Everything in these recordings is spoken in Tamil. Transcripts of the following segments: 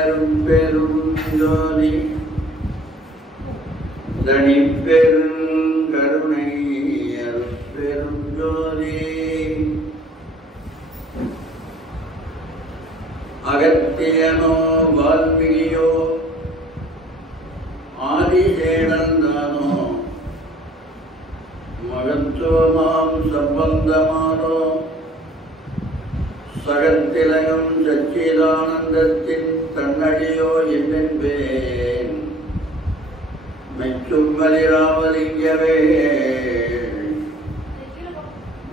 பெரும் ஜோதி தனிப்பெருங்கருணை பெரும் ஜோதி அகத்தியனோ வால்மீகியோ ஆதிசேடந்தானோ மகத்துவமாம் சம்பந்தமானோ சகத்திலகம் சச்சிதானந்தத்தின் தன்னடியோ என்னென்பேன் மெச்சும்மதி ராமலிங்கவே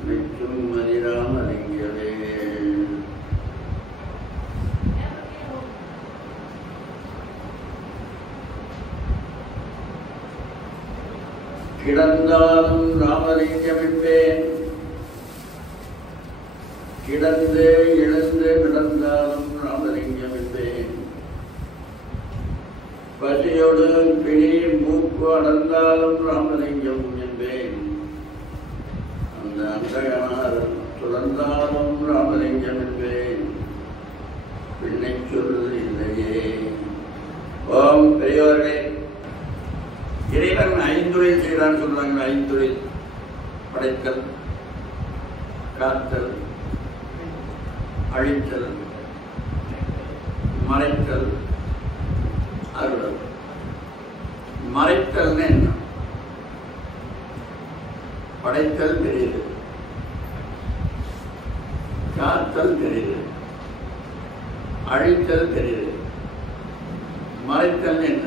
மெச்சும்மதி ராமலிங்கவே. கிடந்தாலும் ராமலிங்கம் என்பேன், கிடந்து எழுந்து கிடந்தாலும் ராமலிங்கம் என்பேன். பசியோடு பிணி மூக்கு அடர்ந்தாலும் ராமலிங்கம் என்பேன். அந்த அந்தகனார் துறந்தாலும் ராமலிங்கம் என்பேன். பிள்ளை சொல் இல்லையே. ஓம் பெரியோர்களே, இறைவன் ஐந்தொழில் செய்தான்னு சொல்றாங்க. ஐந்தொழில்: படைத்தல், காத்தல், அழித்தல், மறைத்தல், அருளல். மறைத்தல்னு என்ன? படைத்தல் தெரியுது, காத்தல் தெரியுது, அழித்தல் தெரியுது. மறைத்தல் என்ன?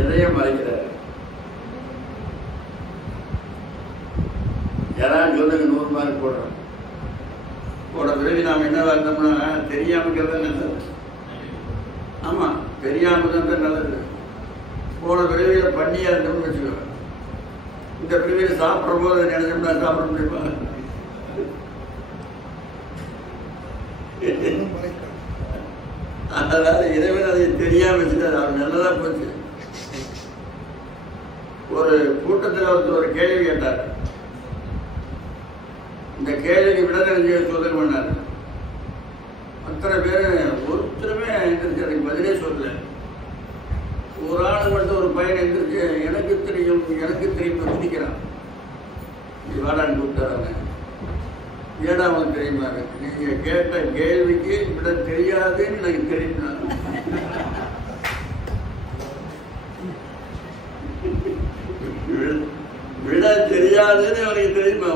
எதையும் மறைக்கிறார். யாராவது சொல்லுங்க, 100 மார்க் போடுறோம். போட பிறகு நாம் என்ன இருந்தோம்னா, தெரியாமக்கிறது நல்லது. ஆமா, தெரியாம தான் நல்லது. போன பிறவியில பண்ணியா இருந்தோம்னு வச்சுக்கோ, இந்த பிறவியில சாப்பிடும் போது நினைச்சோம்னா சாப்பிட முடியுமா? அதனால இறைவன் அதை தெரியாம வச்சுட்டார். அவர் நல்லதா போச்சு. ஒரு கூட்டத்தில் ஒரு கேள்வி கேட்டார். இந்த கேள்விக்கு விட சோதனை பண்ணார். அத்தனை பேர் ஒருத்தருமே எந்திரிச்சு பதிலே சொல்லல. ஒரு ஆள் மட்டும் ஒரு பையன் எந்திரிச்சு எனக்கு தெரியும் குதிக்கிறான். இது வாடான்னு கூப்பிட்டாங்க. ஏடா அவனுக்கு தெரியுமாரு, நீங்க கேட்ட கேள்விக்கு விட தெரியாதுன்னு எனக்கு தெரியும். விட தெரியாதுன்னு அவனுக்கு தெரியுமா?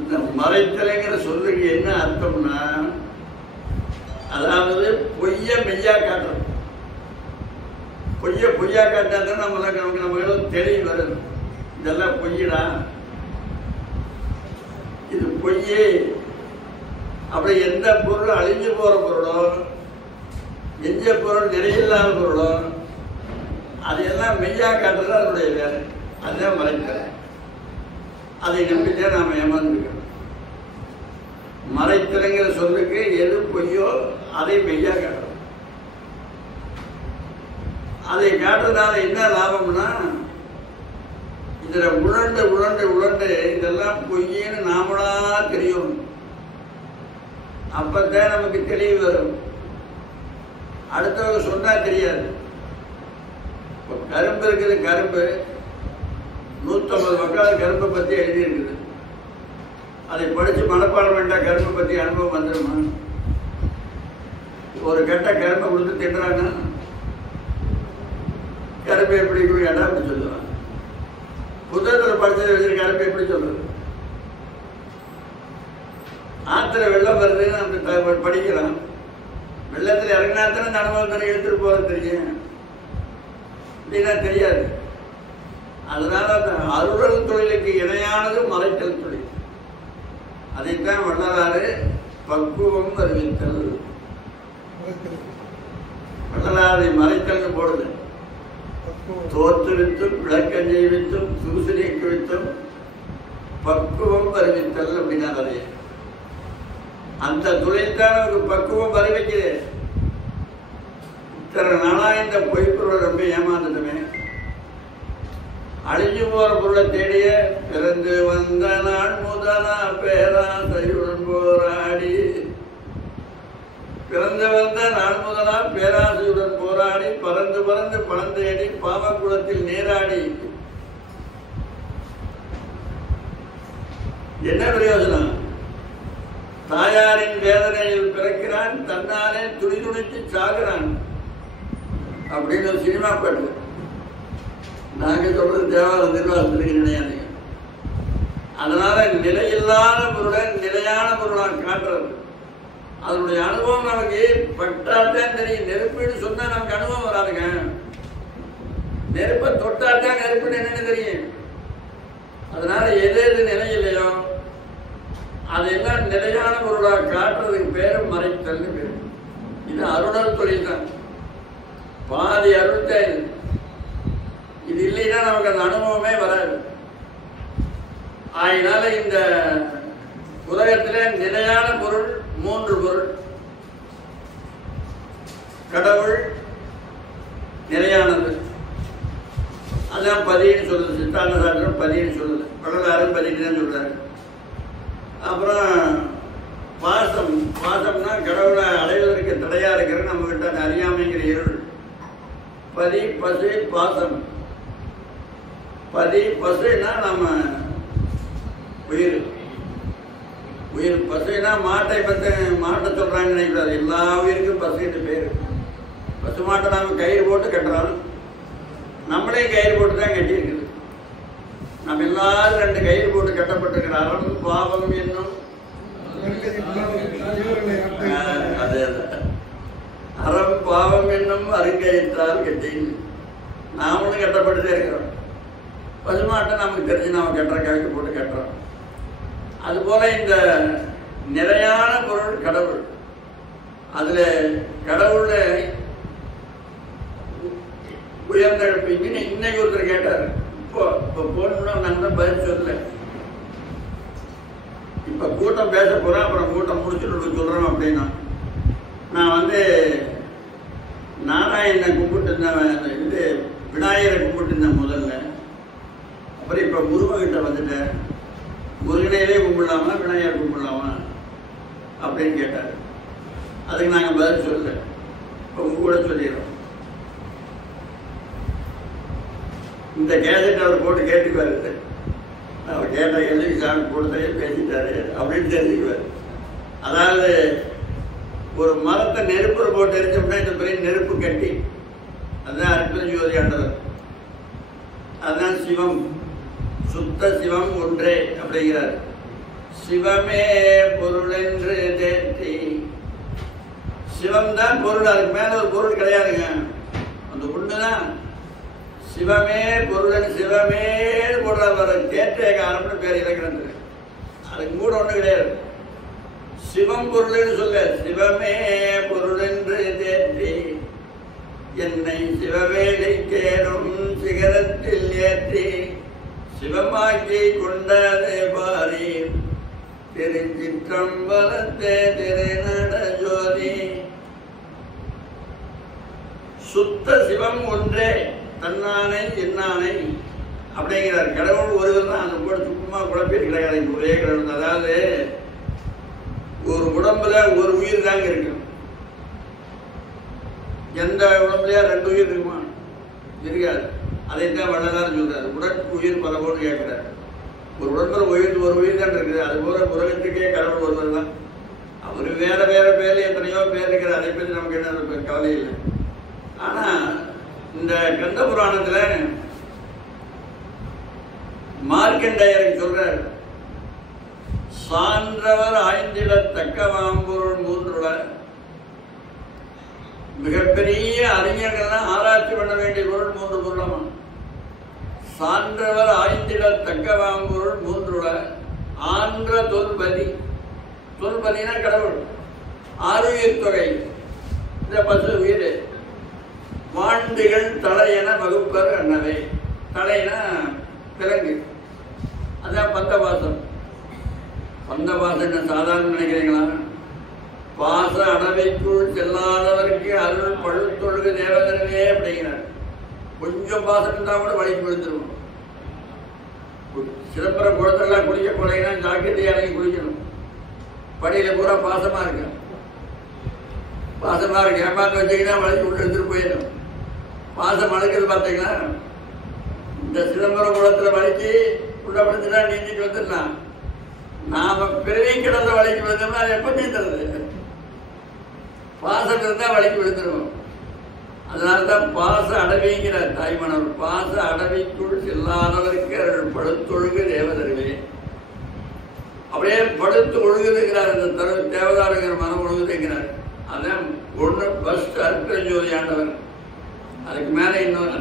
இந்த மறைத்தலைங்கிற சொல்லுக்கு என்ன அர்த்தம்னா, அதாவது பொய்ய மெய்யா காட்டுறது. பொய்யா காட்டாதான் நமக்கு தெளிவு வருது. இதெல்லாம் பொய்யடா, இது பொய்யே. அப்படி எந்த பொருள் அழிஞ்சு போற பொருளோ, எந்த பொருள் நிறையில்லாத பொருளோ, அதையெல்லாம் மெய்யா காட்டுறது அதனுடைய வேலை. அதுதான் மறைத்தல். அதை நம்பிட்டே நாம ஏமாந்துருக்கோம். மறைத்தலைங்கிற சொல்லுக்கு எது பொய்யோ அதை மெய்யா காட்டுறோம். அதை காட்டுறதுனால என்ன லாபம்னா, இதுல உழண்டு உழண்டு உழண்டு இதெல்லாம் பொய்யன்னு நாமளா தெரியும். அப்பதான் நமக்கு தெளிவு வரும். அடுத்தவங்க சொன்னா தெரியாது. கரும்பு இருக்குது, கரும்பு 150 மக்கள் கரும்பை பத்தி எழுதி இருக்குது. அதை படிச்சு மனப்பாடம் வேண்டாம், கரும்பை பத்தி அனுபவம் வந்துடுமா? ஒரு கட்ட கரும்பை கொடுத்து தின்றாங்க, கரும்பு எப்படி இடம் அப்படி சொல்லுவாங்க. புத்தகத்தில் படிச்சதை வச்சு கரும்பு எப்படி சொல்றது? ஆத்துல வெள்ளம் வருதுன்னு நம்ம படிக்கலாம். வெள்ளத்தில் இறங்கினாத்தானே இந்த அனுபவத்தை எடுத்துட்டு போறது தெரியும், அப்படின்னா தெரியாது. அதனால அந்த அருளல் தொழிலுக்கு இணையானது மறைத்தல் தொழில். அதைத்தான் வள்ளலாறு பக்குவம் அறிவித்தல். வள்ளலாரை மறைத்தல் போடுது. தோற்றுவித்தும் விளக்கம் செய்வித்தும் சூசனைக்கு வைத்தும் பக்குவம் அறிவித்தல் அப்படின்னா அதே. அந்த தொழில் தான் நமக்கு பக்குவம் அறிவிக்குது. இத்தனை நாளா இந்த பொய்ப்பொருளை ரொம்ப ஏமாந்துட்டுமே, அழிஞ்சு போற பொருளை தேடிய பிறந்து வந்த நாள் முதலா பேராசையுடன் போராடி, பிறந்து வந்த நாள் முதலா பேராசையுடன் போராடி, பறந்து பறந்து பணம் தேடி பாவக்குளத்தில் நீராடி. என்ன பிரயோஜனம்? தாயாரின் வேதனையில் பிறக்கிறான், தன்னாலே துணி துணித்து சாகுறான் அப்படின்னு ஒரு சினிமா பாட்டு. நாங்க சொல்றது தேவாரம் திருவாசத்துக்கு நினையாதீங்க. அதனால நிலையில்லாத பொருளை நிலையான பொருளாக காட்டுறது. அதனுடைய அனுபவம் நமக்கு பட்டாத்தான் தெரியும். நெருப்புன்னு சொன்னா நமக்கு அனுபவம் வராதுங்க. நெருப்பை தொட்டாத்தான் நெருப்புன்னு என்னன்னு தெரியும். அதனால எது எது நிலையில்லையோ அதெல்லாம் நிலையான பொருளாக காட்டுறதுக்கு பேரு மறைத்தல் பேரு. இது அருணல் தொழில் தான். பாதி அருள் தான் இது இல்லைன்னா நமக்கு அந்த அனுபவமே வராது. அதனால இந்த உலகத்தில் நிலையான பொருள் 3 பொருள். கடவுள் நிலையானது, அதான் பதின்னு சொல்லுது. சித்தாந்த சாஸ்திரம் பதின்னு சொல்லுது. வள்ளலாரும் பதின்னு தான் சொல்றாரு. அப்புறம் பாசம். பாசம்னா கடவுளை அடைவதற்கு தடையா இருக்கிற நம்ம கிட்ட அந்த அறியாமைங்கிற இருள். பதி பசு பாசம். பதி பசுனா நம்ம உயிர். உயிர் பசுனா மாட்டை பற்றி மாட்டை சொல்றாங்க நினைக்கிறாரு. எல்லா உயிருக்கும் பசுன்னு பேரு. பசு மாட்டை நாம கயிறு போட்டு கட்டுறோம். நம்மளே கயிறு போட்டு தான் கட்டி இருக்குது. நம்ம எல்லாரும் 2 கயிறு போட்டு கட்டப்பட்டிருக்கிற அறம் பாவம் என்னும் அதே அறம் பாவம் என்னும் அருங்கயிற்றால் கட்டி நாமளும் கட்டப்பட்டுட்டே இருக்கிறோம். பசுமாட்டை நமக்கு தெரிஞ்சு நாம கட்டுற கயிறு போட்டு கட்டுறோம். அதுபோல இந்த நிலையான பொருள் கடவுள். அதுல கடவுள்ல உயர்ந்த இன்னைக்கு ஒருத்தர் கேட்டார். இப்போ போனோம்னா நான் தான் பதில் சொல்லல. இப்ப கூட்டம் பேச போறேன், அப்புறம் கூட்டம் முடிச்சுட்டு சொல்றோம் அப்படின்னா நான் நாராயணனை கும்பிட்டு இருந்தேன். இது விநாயகரை கும்பிட்டு இருந்தேன் முதல்ல. அப்புறம் இப்ப முருகன்கிட்ட வந்துட்டேன். முருகனையிலே கும்பிடலாமா விநாயகர் கும்பிடலாமா அப்படின்னு கேட்டார். அதுக்கு நாங்க பதில் சொல்லல. இப்போ உங்க கூட சொல்லிடுறோம். இந்த கேசட் அவர் போட்டு கேட்டுக்குவாரு. அவர் கேட்ட கேள்விக்கு சாமி கொடுத்தையே பேசிட்டாரு அப்படின்னு தெரிஞ்சுக்குவார். அதாவது ஒரு மரத்தை நெருப்புல போட்டு எரிச்சோம்னா இந்த பெரிய நெருப்பு கட்டி, அதுதான் அற்புத ஜோதி ஆண்டவர். அதுதான் சிவம். சுத்த சிவம் ஒன்றே அப்படிங்கிறார். சிவமே பொருள் என்று தேற்றி. சிவம் தான் பொருள். அதுக்கு மேல ஒரு பொருள் கிடையாதுங்க. அந்த ஒண்ணுதான் சிவமே பொருள். சிவமே போடுற தேற்றேகாரம்னு பேர் இலக்கணத்துல. அதுக்கு கூட ஒண்ணு கிடையாது. சிவம் பொருள்னு சொல்ல. சிவமே பொருள் என்று தேற்றி என்னை சிவவேலை கேடும் சிகரத்தில் ஏற்றி சிவமாக்கி கொண்டதே பாரி திருச்சிற்றம்பலத்தே திருநட ஜோதி. சுத்த சிவம் ஒன்றே தன்னானை என்னானை அப்படிங்கிறார். கடவுள் ஒருவர் தான். அந்த கூட சுத்தமா குழப்பீடு கிடையாது. ஒரே கடவுள். அதாவது ஒரு உடம்புல ஒரு உயிர் தாங்க இருக்கு. எந்த உடம்புலயா 2 உயிர் இருக்குமா? இருக்காது. அதைத்தான் வள்ளலார் சொல்றாரு. உடற்குயிர் பலவோடு கேட்கிறார். ஒரு உடம்புல ஒரு உயிர் தான் இருக்குது. அது போல உலகத்துக்கே கடவுள் ஒருவர் தான். அவரு வேற வேற பேர்ல எத்தனையோ பேர் இருக்கிறார். அதை பற்றி நமக்கு என்ன கவலை இல்லை. ஆனா இந்த கந்த புராணத்துல மார்க்கண்டேயருக்கு சொல்றார். சான்றவர் ஆய்ந்திட தக்கவாம்பொருள் 3. மிகப்பெரிய அறிஞர்கள் ஆராய்ச்சி பண்ண வேண்டிய பொருள் 3 பொருளமா. சான்றவர் ஆய்ந்திட தக்கவாம்பொருள் 3. ஆன்ற தொல்பதி. தொல்பதினா கடவுள். 6 உயிர் தொகை. இந்த 10 உயிர். வாண்டுகள் தலையென வகுப்பர் அன்னவை. தலைனா விலங்கு. அதான் பந்தபாசம். பந்தபாசம் சாதாரண நினைக்கிறீங்களா? பாச அடவைக்குள் செல்லாதவருக்கு அருள் பழுத்தொழுகு தேவதனவே அப்படிங்கிறார். கொஞ்சம் பாசம் இருந்தால் கூட வழிக்கு விழுந்துருவோம். சிதம்பரம் குளத்தெல்லாம் குளிக்க போனீங்கன்னா ஜாக்கிரதையா இறங்கி குளிக்கணும். படியில பூரா பாசமா இருக்கு, பாசமா இருக்கு. ஏமாந்து வச்சீங்கன்னா வளைச்சு விட்டு எடுத்துட்டு போயிடும். பாசம் அழைக்கிறது பார்த்தீங்கன்னா இந்த சிதம்பரம் குளத்துல வளைச்சு உள்ள படுத்துட்டா நீந்திட்டு வந்துடலாம். நாம பிறவி கிடந்த வளைக்கு விழுந்தோம்னா அது எப்ப நீந்துறது? பாசம் இருந்தா வளைக்கு விழுந்துடும். அதனால்தான் பாச அடவிங்கிறார் தாய்மணவர். பாச அடவிக்குள் செல்லாதவருக்கு அவர்கள் படுத்தொழுகு தேவதருவே. அப்படியே படுத்து ஒழுகுதுங்கிறார். அந்த தேவதாருங்கிற மனம் ஒழுகுதுங்கிறார். அதான் ஒண்ணு ஃபர்ஸ்ட் அருட்பெருஞ்சோதி ஆண்டவர். அதுக்கு மேல இன்னொரு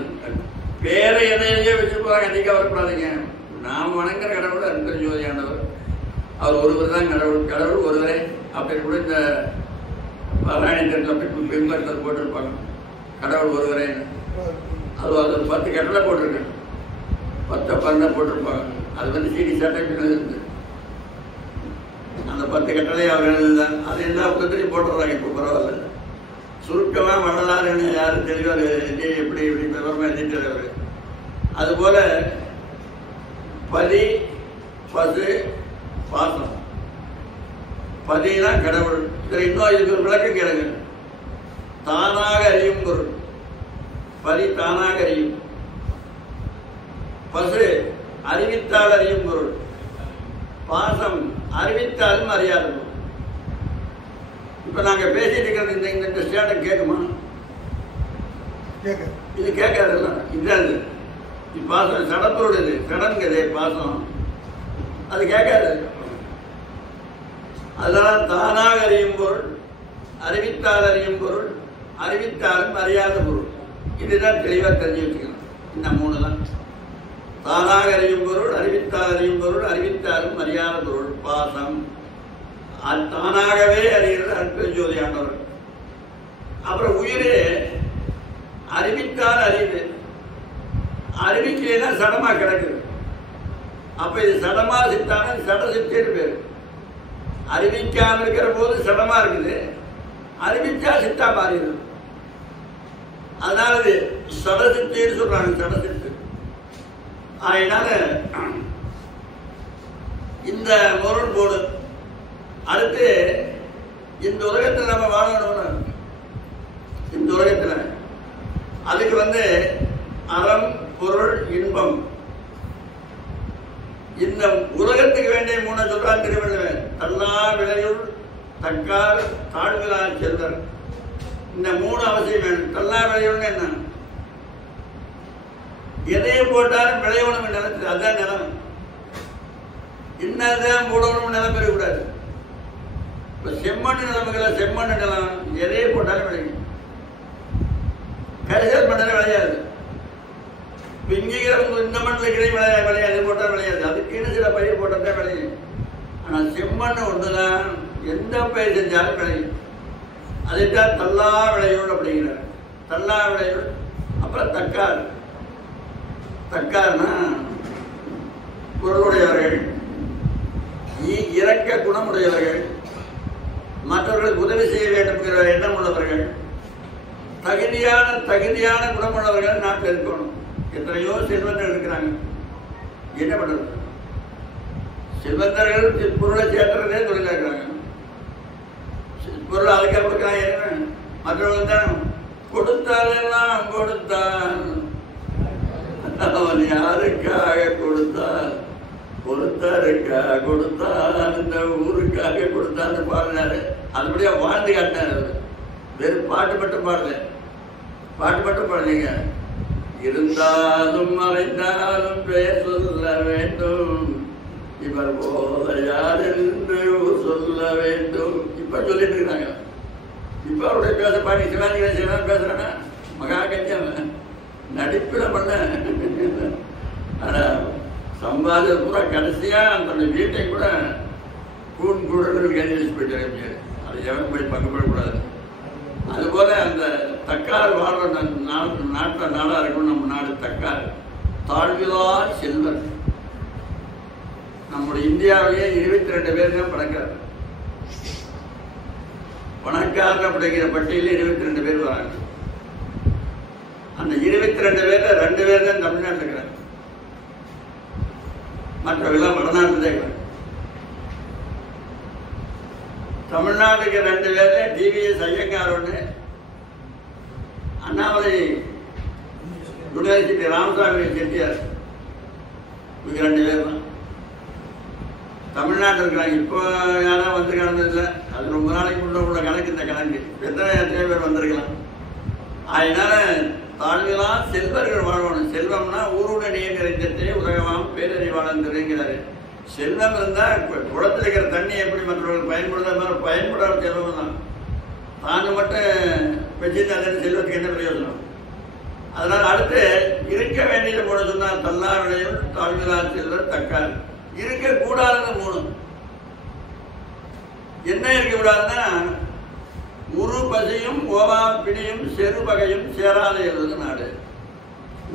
பேரை எதையே வச்சு போறாங்க. அன்னைக்கு வரக்கூடாதுங்க. நாம் வணங்குற கடவுள் அருட்பெருஞ்சோதி ஆண்டவர். அவர் ஒருவர் தான் கடவுள். கடவுள் ஒருவரே அப்படின்னு கூட இந்த பாராயணத்தில் பின்பற்றல் போட்டிருப்பாங்க. கடவுள் ஒருவரே. அது 10 கட்டளை போட்டிருக்கு, 10 12 போட்டிருப்பாங்க. அது வந்து சிடி சட்டம் இருந்து அந்த 10 கட்டளை அவர்கள் தான். அது எல்லா புத்தகத்திலையும் போட்டுறாங்க. இப்போ பரவாயில்ல. சுருக்கமாக மணலாருன்னு யாரும் தெளிவாக எப்படி எப்படி விவரமாக எழுதிட்டு அவர். அதுபோல பதி பசு பாசம். பதினா கடவுள். இதில் இன்னும் இதுக்கு ஒரு விளக்கம் கேளுங்க. தானாக அறியும் பொருள். பதி தானாக அறியும். பசு அறிவித்தால் அறியும் பொருள். பாசம் அறிவித்தாலும் அறியாத பொருள். இப்ப நாங்க பேசிட்டு இருக்கிறது இந்த ஸ்டேட்டம் கேட்குமா? இது கேட்காதுல்ல. இதுதான் இது பாசம். சடப்பொருள். இது கடன்கிறது பாசம். அது கேட்காது. அதனால தானாக அறியும் பொருள், அறிவித்தால் அறியும் பொருள், அறிவித்தாலும் அறியாத பொருள். இதுதான் தெளிவா தெரிஞ்சு வச்சுக்கணும். இந்த 3 தான். தானாக அறியும் பொருள், அறிவித்தால் அறியும் பொருள், அறிவித்தாலும் அறியாத பொருள் பாசம். அது தானாகவே அறிகிறது அருட்பெருஞ்சோதி ஆண்டவர். அப்புறம் உயிரே அறிவித்தால் அறியுது, அறிவிக்கலைன்னா சடமா கிடக்குது. அப்ப இது சடமா சித்தான சட சித்தேன்னு பேரு. அறிவிக்காம இருக்கிற போது சடமா இருக்குது, அறிவிச்சா சித்தா மாறிடுது. அதனால சடசித்தின்னு சொல்றாங்க. சடசித்து. அதனால இந்த முரண் போடு. அடுத்து இந்த உலகத்தில் நம்ம வாழணும்னு, இந்த உலகத்தில் அதுக்கு வந்து அறம் பொருள் இன்பம். இந்த உலகத்துக்கு வேண்டிய 3 சொல்றான் திருவள்ளுவர். தல்லா விளையுள் தக்கார் தாழ்விழா செல்வர். இந்த 3 அவசியம் வேணும். தல்லா விளையுள்னு என்ன? எதையை போட்டாலும் விளையணும் நிலத்து. அதான் நிலம். என்னதான் போடணும் நிலம் பெறக்கூடாது. இப்ப செம்மண் நிலமுகளை செம்மண் நிலம் எதையை போட்டாலும் விளையும். கரிசல் மண்ணில் விளையாது. பிங்கிகிற இந்த மண்ணில் கிடை விளையாது போட்டால் விளையாது. அதுக்குன்னு சில பயிர் போட்டதே விளையும். ஆனால் செம்மண் ஒன்றுதான் எந்த பயிர் செஞ்சாலும் விளையும். அதுதான் தல்லா விளையுள் அப்படிங்கிறார். தல்லா விளையுள். அப்புறம் தக்கார். தக்கார்னா பொருளுடையவர்கள், இரக்க குணமுடையவர்கள், மற்றவர்களுக்கு உதவி செய்ய வேண்டும் என்கிற எண்ணம் உள்ளவர்கள், தகுதியான குணமுள்ளவர்கள் நாட்டில் இருக்கணும். எத்தனையோ செல்வந்தர்கள் இருக்கிறாங்க. என்ன பண்றது? செல்வந்தர்கள் பொருளை சேர்த்துறதே தொழிலாக இருக்கிறாங்க. பொருள் அதுக்காக கொடுக்கிறாங்க. என்ன மற்றவர்கள் தான் கொடுத்தாலெல்லாம் கொடுத்தான். அவன் யாருக்காக கொடுத்தான்? ஒருத்தருக்காக கொடுத்தான், இந்த ஊருக்காக கொடுத்தான்னு பாடினாரு. அதுபடியா வாழ்ந்து காட்டினார். வெறும் பாட்டு மட்டும் பாடல. பாட்டு மட்டும் பாடலீங்க. இருந்தாலும் மறைந்தாலும் பெயர் சொல்ல வேண்டும், இவர் போல யார் என்று சொல்ல வேண்டும். இப்ப சொல்லிட்டு இருக்காங்க. இப்ப அவருடைய பேச பாடி சிவாஜி கணேசன் பேசுறாங்க. மகா கஞ்சன் நடிப்பில பண்ண. ஆனா சம்பாதிச்ச பூரா கடைசியா தன்னுடைய வீட்டை கூட கூண் கூடல் எழுதி வச்சு போயிட்டு அதை எவன் போய் பங்குபடக்கூடாது. அதுபோல அந்த தக்கார் வாழ்ற நாட்டில் நாடா இருக்கணும். நம்ம நாடு தக்கார் தாழ்விலா செல்வர். நம்முடைய இந்தியாவிலேயே 22 பேர் தான் பணக்காரர். பணக்காரர் அப்படிங்கிற பட்டியலில் 22 பேர் வராங்க. அந்த 22 பேர்ல 2 பேர் தான் தமிழ்நாட்டில் இருக்கிறாங்க. மற்றவெல்லாம் வடநாட்டு தெய்வம். தமிழ்நாட்டுக்கு 2 பேர்ல டிவிஎஸ் ஐயங்கார் ஒன்று, அண்ணாமலை யூனிவர்சிட்டி ராமசாமி செட்டியார், இவங்க 2 பேர் தான் தமிழ்நாட்டில் இருக்கிறாங்க. இப்போ யாரும் வந்து கலந்ததில்லை, அது ரொம்ப நாளைக்கு உள்ள கணக்கு. இந்த கணக்கு எத்தனை பேர் வந்திருக்கலாம். அதனால தாழ்விலாம் செல்வர்கள் வாழ்வானும். செல்வம்னா ஊருட நீங்கிற உலகமாம் பேரறிவாளன் தெரிங்கிறாரு. செல்வம் இருந்தால் குளத்தில் இருக்கிற தண்ணி எப்படி மற்றவர்கள் பயன்படாத செல்வம் தான். தாங்க மட்டும் வச்சுருந்தாங்க, செல்வத்துக்கு என்ன பிரயோஜனம்? அதனால் அடுத்து இருக்க வேண்டியது போல சொன்னால் தல்லாருடையும் தாழ்விலா செல்வர் தக்கார். இருக்கக்கூடாதுன்னு 3. என்ன இருக்கக்கூடாதுன்னா உரு பசியும் ஓவா பிடியும் செரு வகையும் சேராத எழுது நாடு.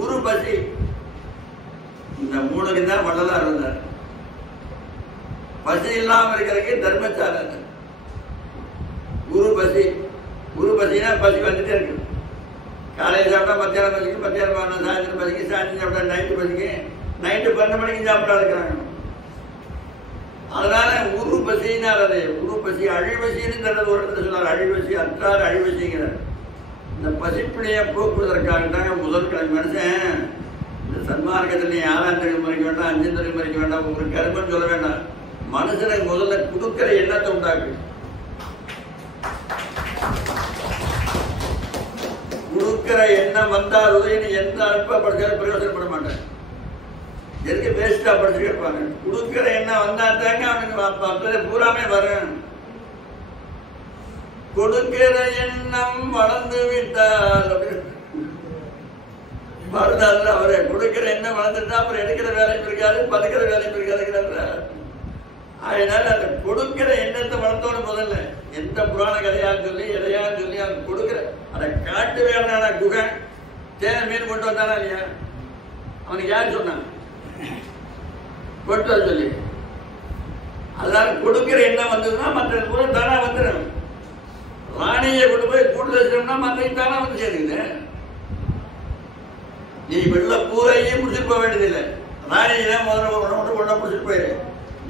உரு பசி, இந்த 3க்கு தான் வள்ளலார் இருந்தார். பசி இல்லாமல் இருக்கிறதுக்கு தர்மச்சாரர். குரு பசி, குரு பசினா பசி வந்துட்டே இருக்கு. காலையில் சாப்பிட்டா மத்தியானம் பசிக்கு, மத்தியானம் சாயந்தரம் பசிக்கு, சாயந்தரம் சாப்பிட்டா நைட்டு பசிக்கு, நைட்டு 12 மணிக்கு சாப்பிட்டா இருக்கிறாங்க. அதனால உரு பசினார். அது உரு பசி அழிவசின்னு தனது ஒரு இடத்துல சொன்னார். அழிவசி அற்றார் அழிவசிங்கிறார். இந்த பசிப்பிழையை போக்குவதற்காக தாங்க முதல் கிழமை மனுஷன் இந்த சன்மார்க்கத்தில் நீ 6ஆம் தேதி மறைக்க வேண்டாம், 5ஆம் தேதி மறைக்க வேண்டாம், உங்களுக்கு கருமன்னு சொல்ல வேண்டாம். மனுஷனை முதல்ல கொடுக்கிற எண்ணத்தை உண்டாக்கு. கொடுக்கிற எண்ணம் வந்தால் உதயன்னு எந்த அல்ப படிச்சாலும் பிரயோஜனப்பட மாட்டேன். எதுக்கு வேஸ்டா படிச்சு கேட்பாங்க. கொடுக்கிற எண்ணம் வந்தா தாங்க அவனுக்கு பூராமே வரும். கொடுக்கிற எண்ணம் வளர்ந்து விட்டால் வருதாது. அவரை கொடுக்கிற எண்ணம் வளர்ந்துட்டா அப்புறம் எடுக்கிற வேலையும் இருக்காது, பதுக்கிற வேலையும் இருக்காதுங்கிறார். அதனால அந்த கொடுக்கிற எண்ணத்தை வளர்த்தோன்னு முதல்ல எந்த புராண கதையான்னு சொல்லி எதையான்னு சொல்லி அவன் கொடுக்கிற அதை காட்டு வேணான குகை தேவை மீன் கொண்டு வந்தானா இல்லையா? அவனுக்கு யாரு சொன்னான் கொண்டு வர சொல்லி? அதனால கொடுக்கிற எண்ணம் வந்ததுன்னா மற்ற கூட தானா வந்துடும். ராணியை கொண்டு போய் கூட்டு வச்சோம்னா மற்ற தானா வந்து சேருங்க. நீ வெள்ள பூரையும் முடிச்சுட்டு போக வேண்டியதில்லை. ராணியை தான் முதல்ல கொண்டா முடிச்சுட்டு போயிரு.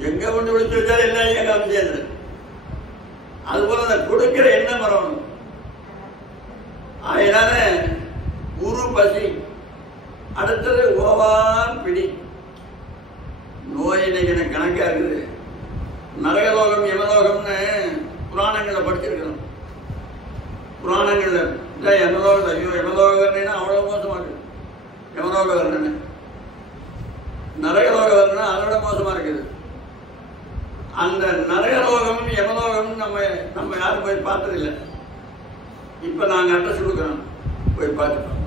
எங்க கொண்டு விழிச்சு வச்சாலும் எல்லாம் எங்க வந்து சேருது. அதுபோல அந்த கொடுக்கிற எண்ணம் வரணும். அதனால உரு பசி. அடுத்தது ஓவான் பிடி. நோய் இன்னைக்கு எனக்கு கணக்கா இருக்குது. நரகலோகம் யமலோகம்னு புராணங்களை படிச்சிருக்கிறோம். புராணங்கள்ல யமலோகம், ஐயோ யமலோக வர்ணனா அவ்வளவு மோசமா இருக்கு. யமலோக வர்ணனை, நரகலோக வர்ணனா அதோட மோசமா இருக்குது. அந்த நரகலோகம் யமலோகம் நம்ம யாரும் போய் பார்த்ததில்லை. இப்ப நாங்க அட்ரஸ் கொடுக்குறோம், போய் பார்த்துட்டோம்.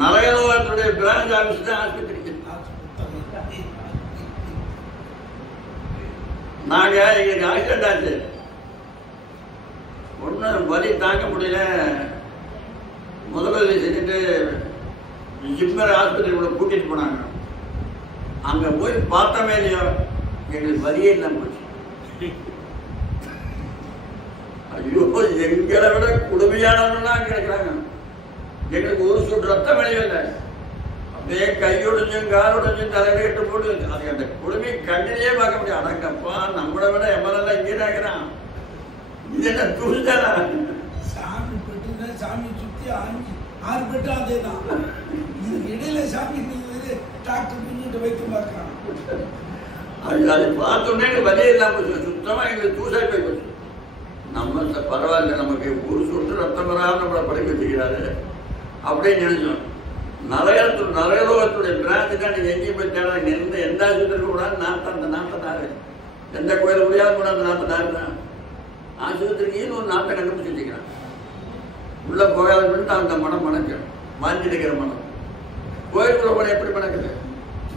நரகலோகத்துடைய பிரான்ச் ஆபீஸ் தான் ஆஸ்பத்திரி. நாங்க எங்களுக்கு ஆக்சிடென்ட் ஆச்சு. ஒன்றும் வலி தாங்க முடியல. முதலுதவி செஞ்சுட்டு ஜிப்மர் ஆஸ்பத்திரிக்குள்ள கூட்டிட்டு போனாங்க. அங்க போய் பார்த்தோமே இல்லையோ எங்களுக்கு வலியே இல்லாம போச்சு. ஐயோ எங்களை விட கொடுமையானவன்னா கிடைக்கிறாங்க. எங்களுக்கு ஒரு சொட்டு ரத்தம் வெளியில்லை. அப்படியே கையொடைஞ்சும் காலொடைஞ்சும் தலையில கட்டு போட்டு அது அந்த கொடுமை கண்ணிலேயே பார்க்க முடியும். அடங்கப்பா நம்மளை விட எம்எல்ஏ இங்கே இருக்கிறான். இது என்ன தூண்டானா? சாமி பெட்டு சாமி சுத்தி 6 பெட்டு அதே தான். இது இடையில சாமி டாக்டர் முன்னிட்டு வைத்து பார்க்கலாம். அது பார்த்தோன்னே வலியே இல்லாம சுத்தமா எங்களுக்கு தூசாய் போய் போச்சு. நம்ம பரவாயில்ல, நமக்கு ஒரு சொட்டு ரத்தம் வராமல் நம்மளை படிக்க வச்சுக்கிறாரு அப்படின்னு நினைச்சோம். நரகலோகத்துடைய பிராந்தி தான் நீங்க எங்கேயும் போய் தேட எந்த ஆஸ்பத்திரி கூட அந்த நாட்டை எந்த கோயில் முடியாது கூட அந்த நாட்டை தான் ஆஸ்பத்திரிக்கு ஒரு நாட்டை கண்டுபிடிச்சு வச்சுக்கிறான். உள்ள போகாத அந்த மனம் மணக்கும், மாஞ்சிருக்கிற மனம். கோயிலுக்குள்ள போன எப்படி மணக்குது?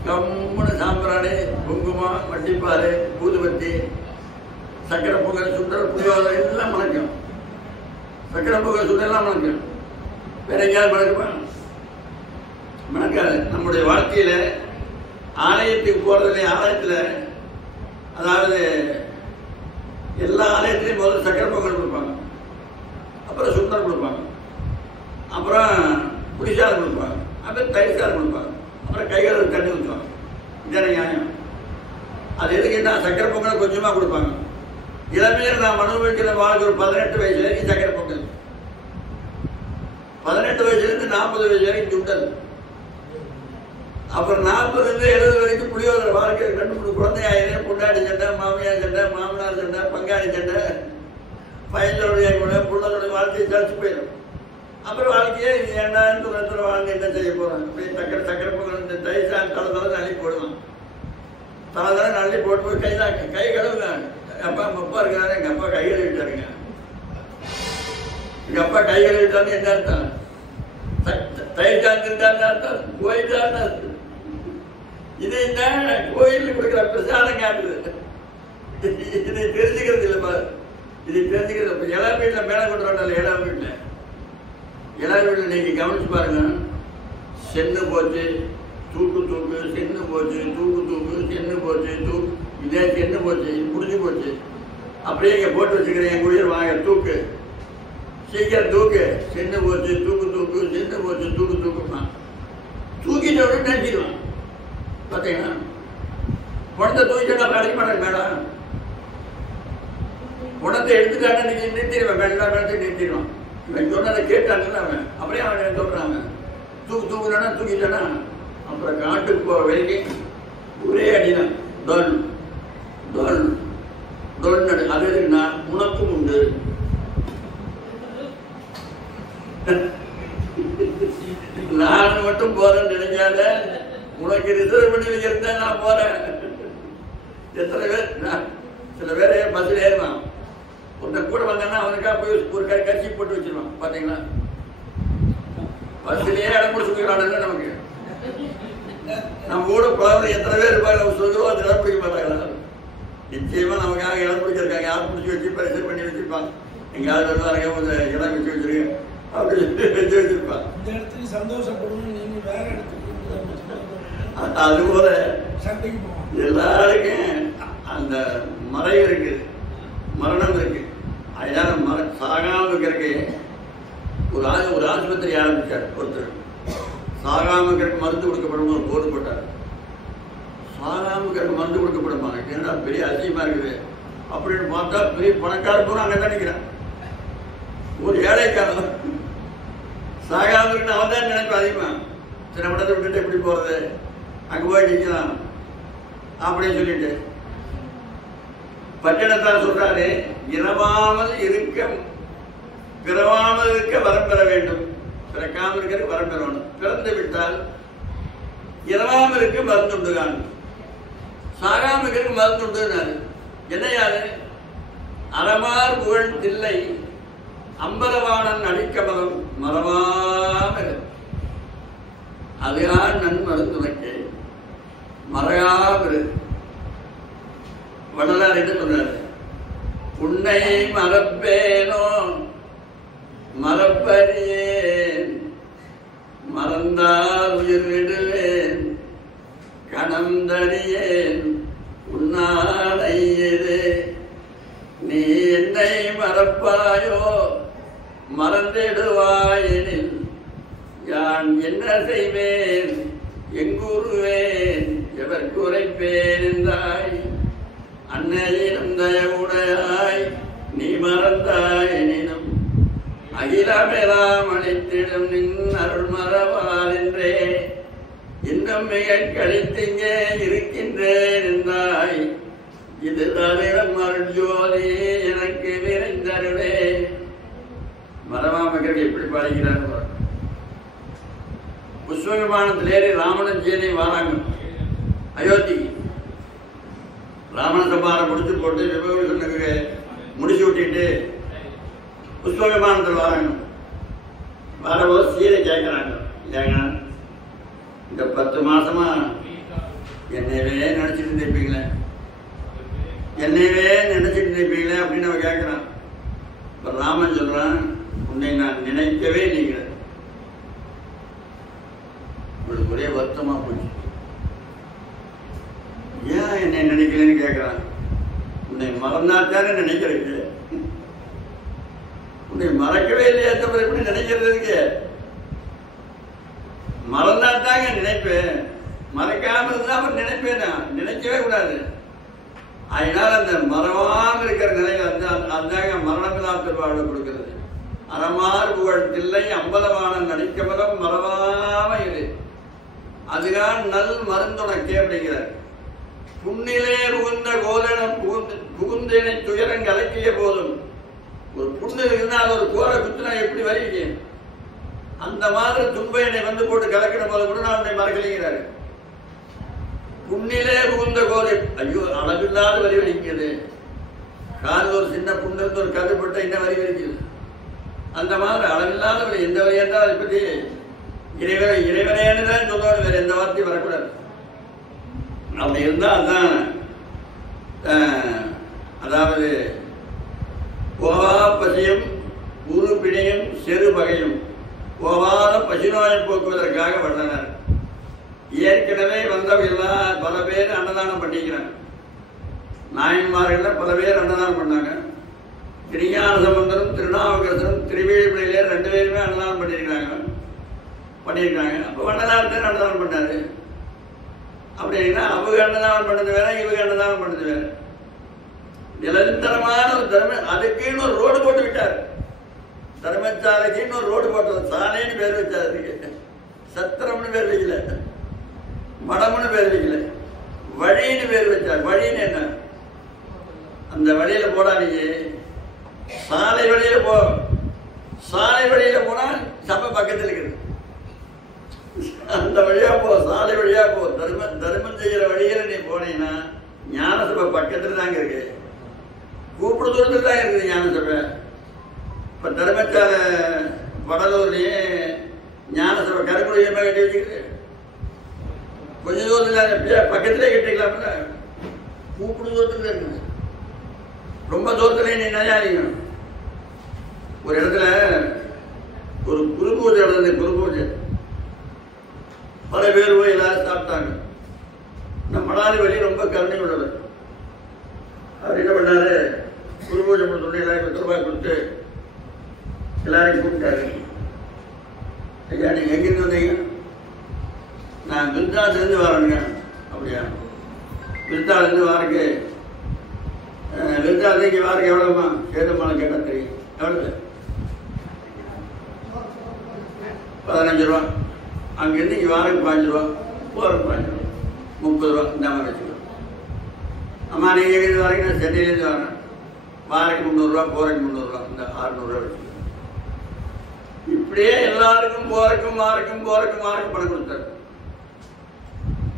கம்முன்னு சாம்பிராணி, குங்குமம், வட்டிப்பாறு, ஊதுபத்தி, சக்கரை பொங்கல், சுண்டல், புளியோதரை எல்லாம் மணக்கும். சக்கரை பொங்கல் சுண்டெல்லாம் மணக்கும். வேற எங்கேயாவது மணக்குமா? மணக்காது. நம்முடைய வாழ்க்கையில ஆலயத்துக்கு போறதுல ஆலயத்துல அதாவது எல்லா ஆலயத்திலையும் முதல்ல சக்கரை பொங்கல் கொடுப்பாங்க, அப்புறம் சுண்டல் கொடுப்பாங்க, அப்புறம் புளிசாதம் கொடுப்பாங்க, அப்புறம் தயிர் சாதம் கொடுப்பாங்க, அப்புறம் கைகளுக்கு தண்ணி ஊற்றுவாங்க. இதான நியாயம்? அது எதுக்குன்னா சக்கரை பொங்கல் கொஞ்சமாக கொடுப்பாங்க. இளமையில் நான் அனுபவிக்கிற வாழ்க்கை ஒரு 18 வயசு வரைக்கும் சக்கரை பொங்கல், 18 வயசுலேருந்து 40 வயசு வரைக்கும் சுண்டல், அப்புறம் 40லேருந்து 70 வரைக்கும் புளியோதரை. வாழ்க்கை 2-3 குழந்தையாயிரம், பொண்டாடி சண்டை, மாமியார் சண்டை, மாமனார் சண்டை, பங்காளி சண்டை, பையனுடைய கூட பிள்ளைகளுடைய வாழ்க்கையை தரிச்சு போயிடும். அப்புறம் வாழ்க்கையே இது ஏண்டான்னு தூரத்தில் வாழ்ந்து என்ன செய்ய போகிறாங்க? அப்படியே சக்கரை பொங்கல் இந்த தயிர் தலை அள்ளி போடுவான். தலை அள்ளி போட்டு போய் கை கழுவுங்க. அப்பா அப்பா இருக்கிறாரு, எங்கள் அப்பா கை கழுவிட்டாருங்க. எங்கள் அப்பா கை கழுவிட்டாருன்னு என்ன அர்த்தம்? தயிர் சார்ந்துட்டான்னு அர்த்தம், கோயில் தான் அர்த்தம். இது என்ன கோயிலுக்கு கொடுக்குற பிரசாதம் காட்டுது. இதை தெரிஞ்சுக்கிறது இல்லைப்பா, இதை தெரிஞ்சுக்கிறது. இப்போ எல்லா வீட்டில் மேலே கொண்டு வந்தாலும் எல்லா வீட்டில் நீங்கள் கவனிச்சு பாருங்க. சென்னு போச்சு, தூக்கு சென்னு போச்சு, தூக்கு சென்னு போச்சு, இதே சென்னு போச்சு, இது முடிஞ்சு போச்சு. அப்படியே இங்கே போட்டு வச்சுக்கிறேன், என் குடியில் வாங்க தூக்கு, சீக்கிரம் தூக்கு, சென்னு போச்சு, தூக்கு சென்னு போச்சு, தூக்குமா தூக்கிட்ட உடனே நினைச்சிடுவான். பார்த்தீங்கன்னா குணத்தை தூக்கிட்டா கிடைக்க மாட்டேன் மேடம். குணத்தை எடுத்துட்டாங்க நீங்கள் நிறுத்திடுவேன், வேண்டாம் நிறுத்திடுவான். இவன் சொன்னதை கேட்டாங்கன்னு அவன் அப்படியே அவன் சொல்கிறாங்க. தூக்குனா தூக்கிட்டானா அப்புறம் காட்டுக்கு போகிற வரைக்கும் ஒரே அடிதான், டொல் டொல் டொல். அது எதுக்குன்னா உனக்கும் உண்டு. நான் மட்டும் போறேன்னு நினைக்காத, உனக்கு ரிசர்வ் பண்ணி வச்சிருந்தா நான் போறேன். எத்தனை பேர் சில பேர் பஸ்ஸில் ஏறுவான், ஒருத்தன் கூட வந்தான்னா அவனுக்கா போய் ஒரு கட்சி போட்டு வச்சிருவான். பார்த்தீங்களா, பஸ்ஸிலேயே இடம் பிடிச்சி போயிடலான்னு நமக்கு. நம்ம கூட குழந்தை எத்தனை பேர் இருப்பாங்க, நம்ம சொல்லுவோம், அது இடம் பிடிக்க மாட்டாங்களா? நிச்சயமா நமக்காக இடம் பிடிச்சிருக்காங்க, யாரும் பிடிச்சி வச்சு ரிசர்வ் பண்ணி வச்சிருப்பாங்க. எங்கேயாவது வருவாங்க, கொஞ்சம் இடம் வச்சு வச்சிருக்கேன் அப்படி வச்சு வச்சிருப்பான். அதுபோல எல்லாருக்கும் அந்த மறைவு இருக்கு, மரணம் இருக்கு. அதனால சாகாம இருக்கிறதுக்கு ஒரு ஆஸ்பத்திரி ஆரம்பிச்சார் ஒருத்தர். சாகாம இருக்கிறதுக்கு மருந்து கொடுக்கப்படும் ஒரு போது போட்டார். சாகாம இருக்கிறதுக்கு மருந்து கொடுக்கப்படுமா? ஏன்னா பெரிய அதிசயமா இருக்குது அப்படின்னு பார்த்தா பெரிய பணக்கார போன அங்கே தான் நிற்கிறான். ஒரு ஏழைக்காரன் சாகாம இருக்கு, அவன் தான் நினைப்பேன் அதிகமா. சில மடத்தை விட்டுட்டு எப்படி போறது, அங்கே போய் நிற்கலாம் அப்படின்னு சொல்லிட்டு பட்டினத்தார் சொல்றாரு, இரவாமல் இருக்க பிறவாமல் இருக்க வரம் பெற வேண்டும். பிறக்காமல் இருக்கிற வரம் பெறணும். பிறந்து விட்டால் இரவாமல் இருக்க மருந்துண்டு காணும், சாகாமல் இருக்கிற மருந்துண்டு. என்ன யாரு? அறமார் புகழ் தில்லை அம்பலவாணன் அடிக்கமலம் மறவாமல் அதுதான் நன் மருந்துரைக்கு மறையாமல். வள்ளலார் என்ன சொல்றாரு? உன்னை மறப்பேனோ மறப்பறியேன், மறந்தால் உயிர் விடுவேன், கணந்தறியேன் உன்னாடையது. நீ என்னை மறப்பாயோ மறந்திடுவாயெனில் யான் என்ன செய்வேன், எங்குருவேன், எவர் குறைப்பேன் என்றாய். அன்னையிடம் தயவுடையாய் நீ மறந்தாய் எனினும் அகிலமெல்லாம் அழைத்திடும் நின் அருள் மறவால் என்றே இன்னும் மிக கழித்திங்கே இருக்கின்றேன் என்றாய். இது தவிரம் அருள் ஜோதி எனக்கு விரைந்தருளே. மரமாமக்கள் எப்படி பாடுகிறார்? புஷ்ப விமானத்தில் ஏறி ராமனும் சீதை வாராங்க அயோத்தி. ராமன சம்பாரம் முடிச்சு போட்டு விபவனுக்கு முடிச்சு விட்டுட்டு புஷ்ப விமானத்தில் வராங்க. வரபோது சீதை கேட்கிறாங்க, ஏங்க இந்த 10 மாசமா என்னையவே நினைச்சிட்டு இருந்திருப்பீங்களே, என்னையவே நினைச்சிட்டு இருந்திருப்பீங்களே அப்படின்னு அவன் கேட்கிறான். இப்ப ராமன் சொல்றான், உன்னை நான் நினைக்கவே இல்லைங்க, உங்களுக்கு ஒரே வருத்தமா போச்சு. ஏன் என்னை நினைக்கலன்னு கேட்கிறான். உன்னை மறந்தாத்தானே நினைக்கிறதுக்கு, உன்னை மறக்கவே இல்லையா தவிர எப்படி நினைக்கிறதுக்கு? மறந்தாத்தாங்க நினைப்பேன், மறக்காம இருந்தா அப்புறம் நினைப்பேன், நினைக்கவே கூடாது. அதனால அந்த மறவாம இருக்கிற நிலையில அதுதாங்க மரணமில்லா பெருவாழ்வு கொடுக்கிறது. அறமாறு புகழ் தில்லை அம்பலமான நடிக்கமலம் மறவாம இரு, அதுதான் நல் மருந்துணக்கே அப்படிங்கிறார். புண்ணிலே புகுந்த கோலனம் புகுந்தேனை துயரம் கலக்கிய போதும், ஒரு புண்ணு இருக்குன்னா அது ஒரு கோர குத்துனா எப்படி வருவீங்க? அந்த மாதிரி துன்பையனை வந்து போட்டு கலக்கிற போது கூட நான் உன்னை மறக்கலைங்கிறாரு. புண்ணிலே புகுந்த கோலை, ஐயோ அளவில்லாத வரி வலிக்கிறது. காலில் ஒரு சின்ன புண்ணு இருந்து ஒரு கருப்பட்ட என்ன வரி வலிக்குது. அந்த மாதிரி அளவில்லாத வரி, எந்த வரி என்றால் அதை பற்றி இறைவனேன்னு தான் சொல்லணும், வேற எந்த வார்த்தையும் வரக்கூடாது. அப்படி இருந்தால் அதுதான் அதாவது போவா பசியும் உரு பிணையும் செரு பகையும் போவாத பசிநோயை போக்குவதற்காக வந்தனர். ஏற்கனவே வந்தவர்கள்லாம் பல பேர் அன்னதானம் பண்ணிக்கிறாங்க. நாயன்மார்கள் பல பேர் அன்னதானம் பண்ணாங்க. திருஞான சம்பந்தரும் திருநாவுக்கரசரும் திருவேழிமலையிலே 2 பேருமே அன்னதானம் பண்ணியிருக்காங்க. அப்போ அன்னதானத்தை அன்னதானம் பண்ணாரு. அப்படின்னா அவங்க அன்னதானம் பண்ணது வேற, இவங்க அன்னதானம் பண்ணது வேற. நிரந்தரமான ஒரு தர்ம, அதுக்குன்னு ஒரு ரோடு போட்டு விட்டார். தர்மசாலைக்குன்னு ஒரு ரோடு போட்டது. சாலைன்னு பேர் வச்சார், அதுக்கு சத்திரம்னு பேர் வைக்கல, மடம்னு பேர் வைக்கல, வழின்னு பேர் வச்சார். வழின்னு என்ன? அந்த வழியில போடாதீங்க, சாலை வழியில போ. சாலை வழியில போனா சபை பக்கத்தில் இருக்குது, அந்த வழியா போ, சாலை வழியா போ. தர்மம் செய்கிற வழியில நீ போனீங்கன்னா ஞான சபை பக்கத்துல தாங்க இருக்கு, கூப்பிடு தூரத்துல தான் இருக்குது ஞான சபை. இப்ப தர்மசாலை வடலூர்லயே ஞான சபை கருங்குடியமா கட்டி வச்சுக்கிட்டு கொஞ்ச தூரத்துல பக்கத்திலே கட்டிக்கலாம்ல, கூப்பிடு தூரத்துல இருக்குது. ரொம்ப தூரத்துல நீ நினையாதீங்க. ஒரு இடத்துல ஒரு குரு பூஜை நடந்தது. குரு பூஜை பல பேர் போய் எல்லாரும் சாப்பிட்டாங்க. நம்ம மடாதிபதி ரொம்ப கருணை உள்ளவர். அவர் என்ன பண்ணாரு, குரு பூஜை முடிச்சோடனே எல்லாரும் 10 ரூபாய் கொடுத்து எல்லாரையும் கூப்பிட்டாரு. ஐயா நீங்க எங்கிருந்து வந்தீங்க? நான் விருத்தாசிலிருந்து வரேங்க. அப்படியா? விருத்தாசிலிருந்து வாருக்கு விருத்தாசிக்கு வாருக்கு எவ்வளவுமா? சேதமான கேட்டா தெரியும். எவ்வளவு? 15 ரூபா. அங்கிருந்து இங்கே வாரக்கு 5 ரூபா, போறதுக்கு 5 ரூபா, 30 ரூபா இந்த மாதிரி வச்சுக்கணும். அம்மா நீங்கள் எங்கேருந்து வரீங்க? நான் சென்னையிலேருந்து வரேன். வாரக்கு 300 ரூபா, போறதுக்கு 300 ரூபா, இந்த 600 ரூபா வச்சுக்கணும். இப்படியே எல்லாருக்கும் போறக்கும் வாரக்கும் பணம் கொடுத்தாரு.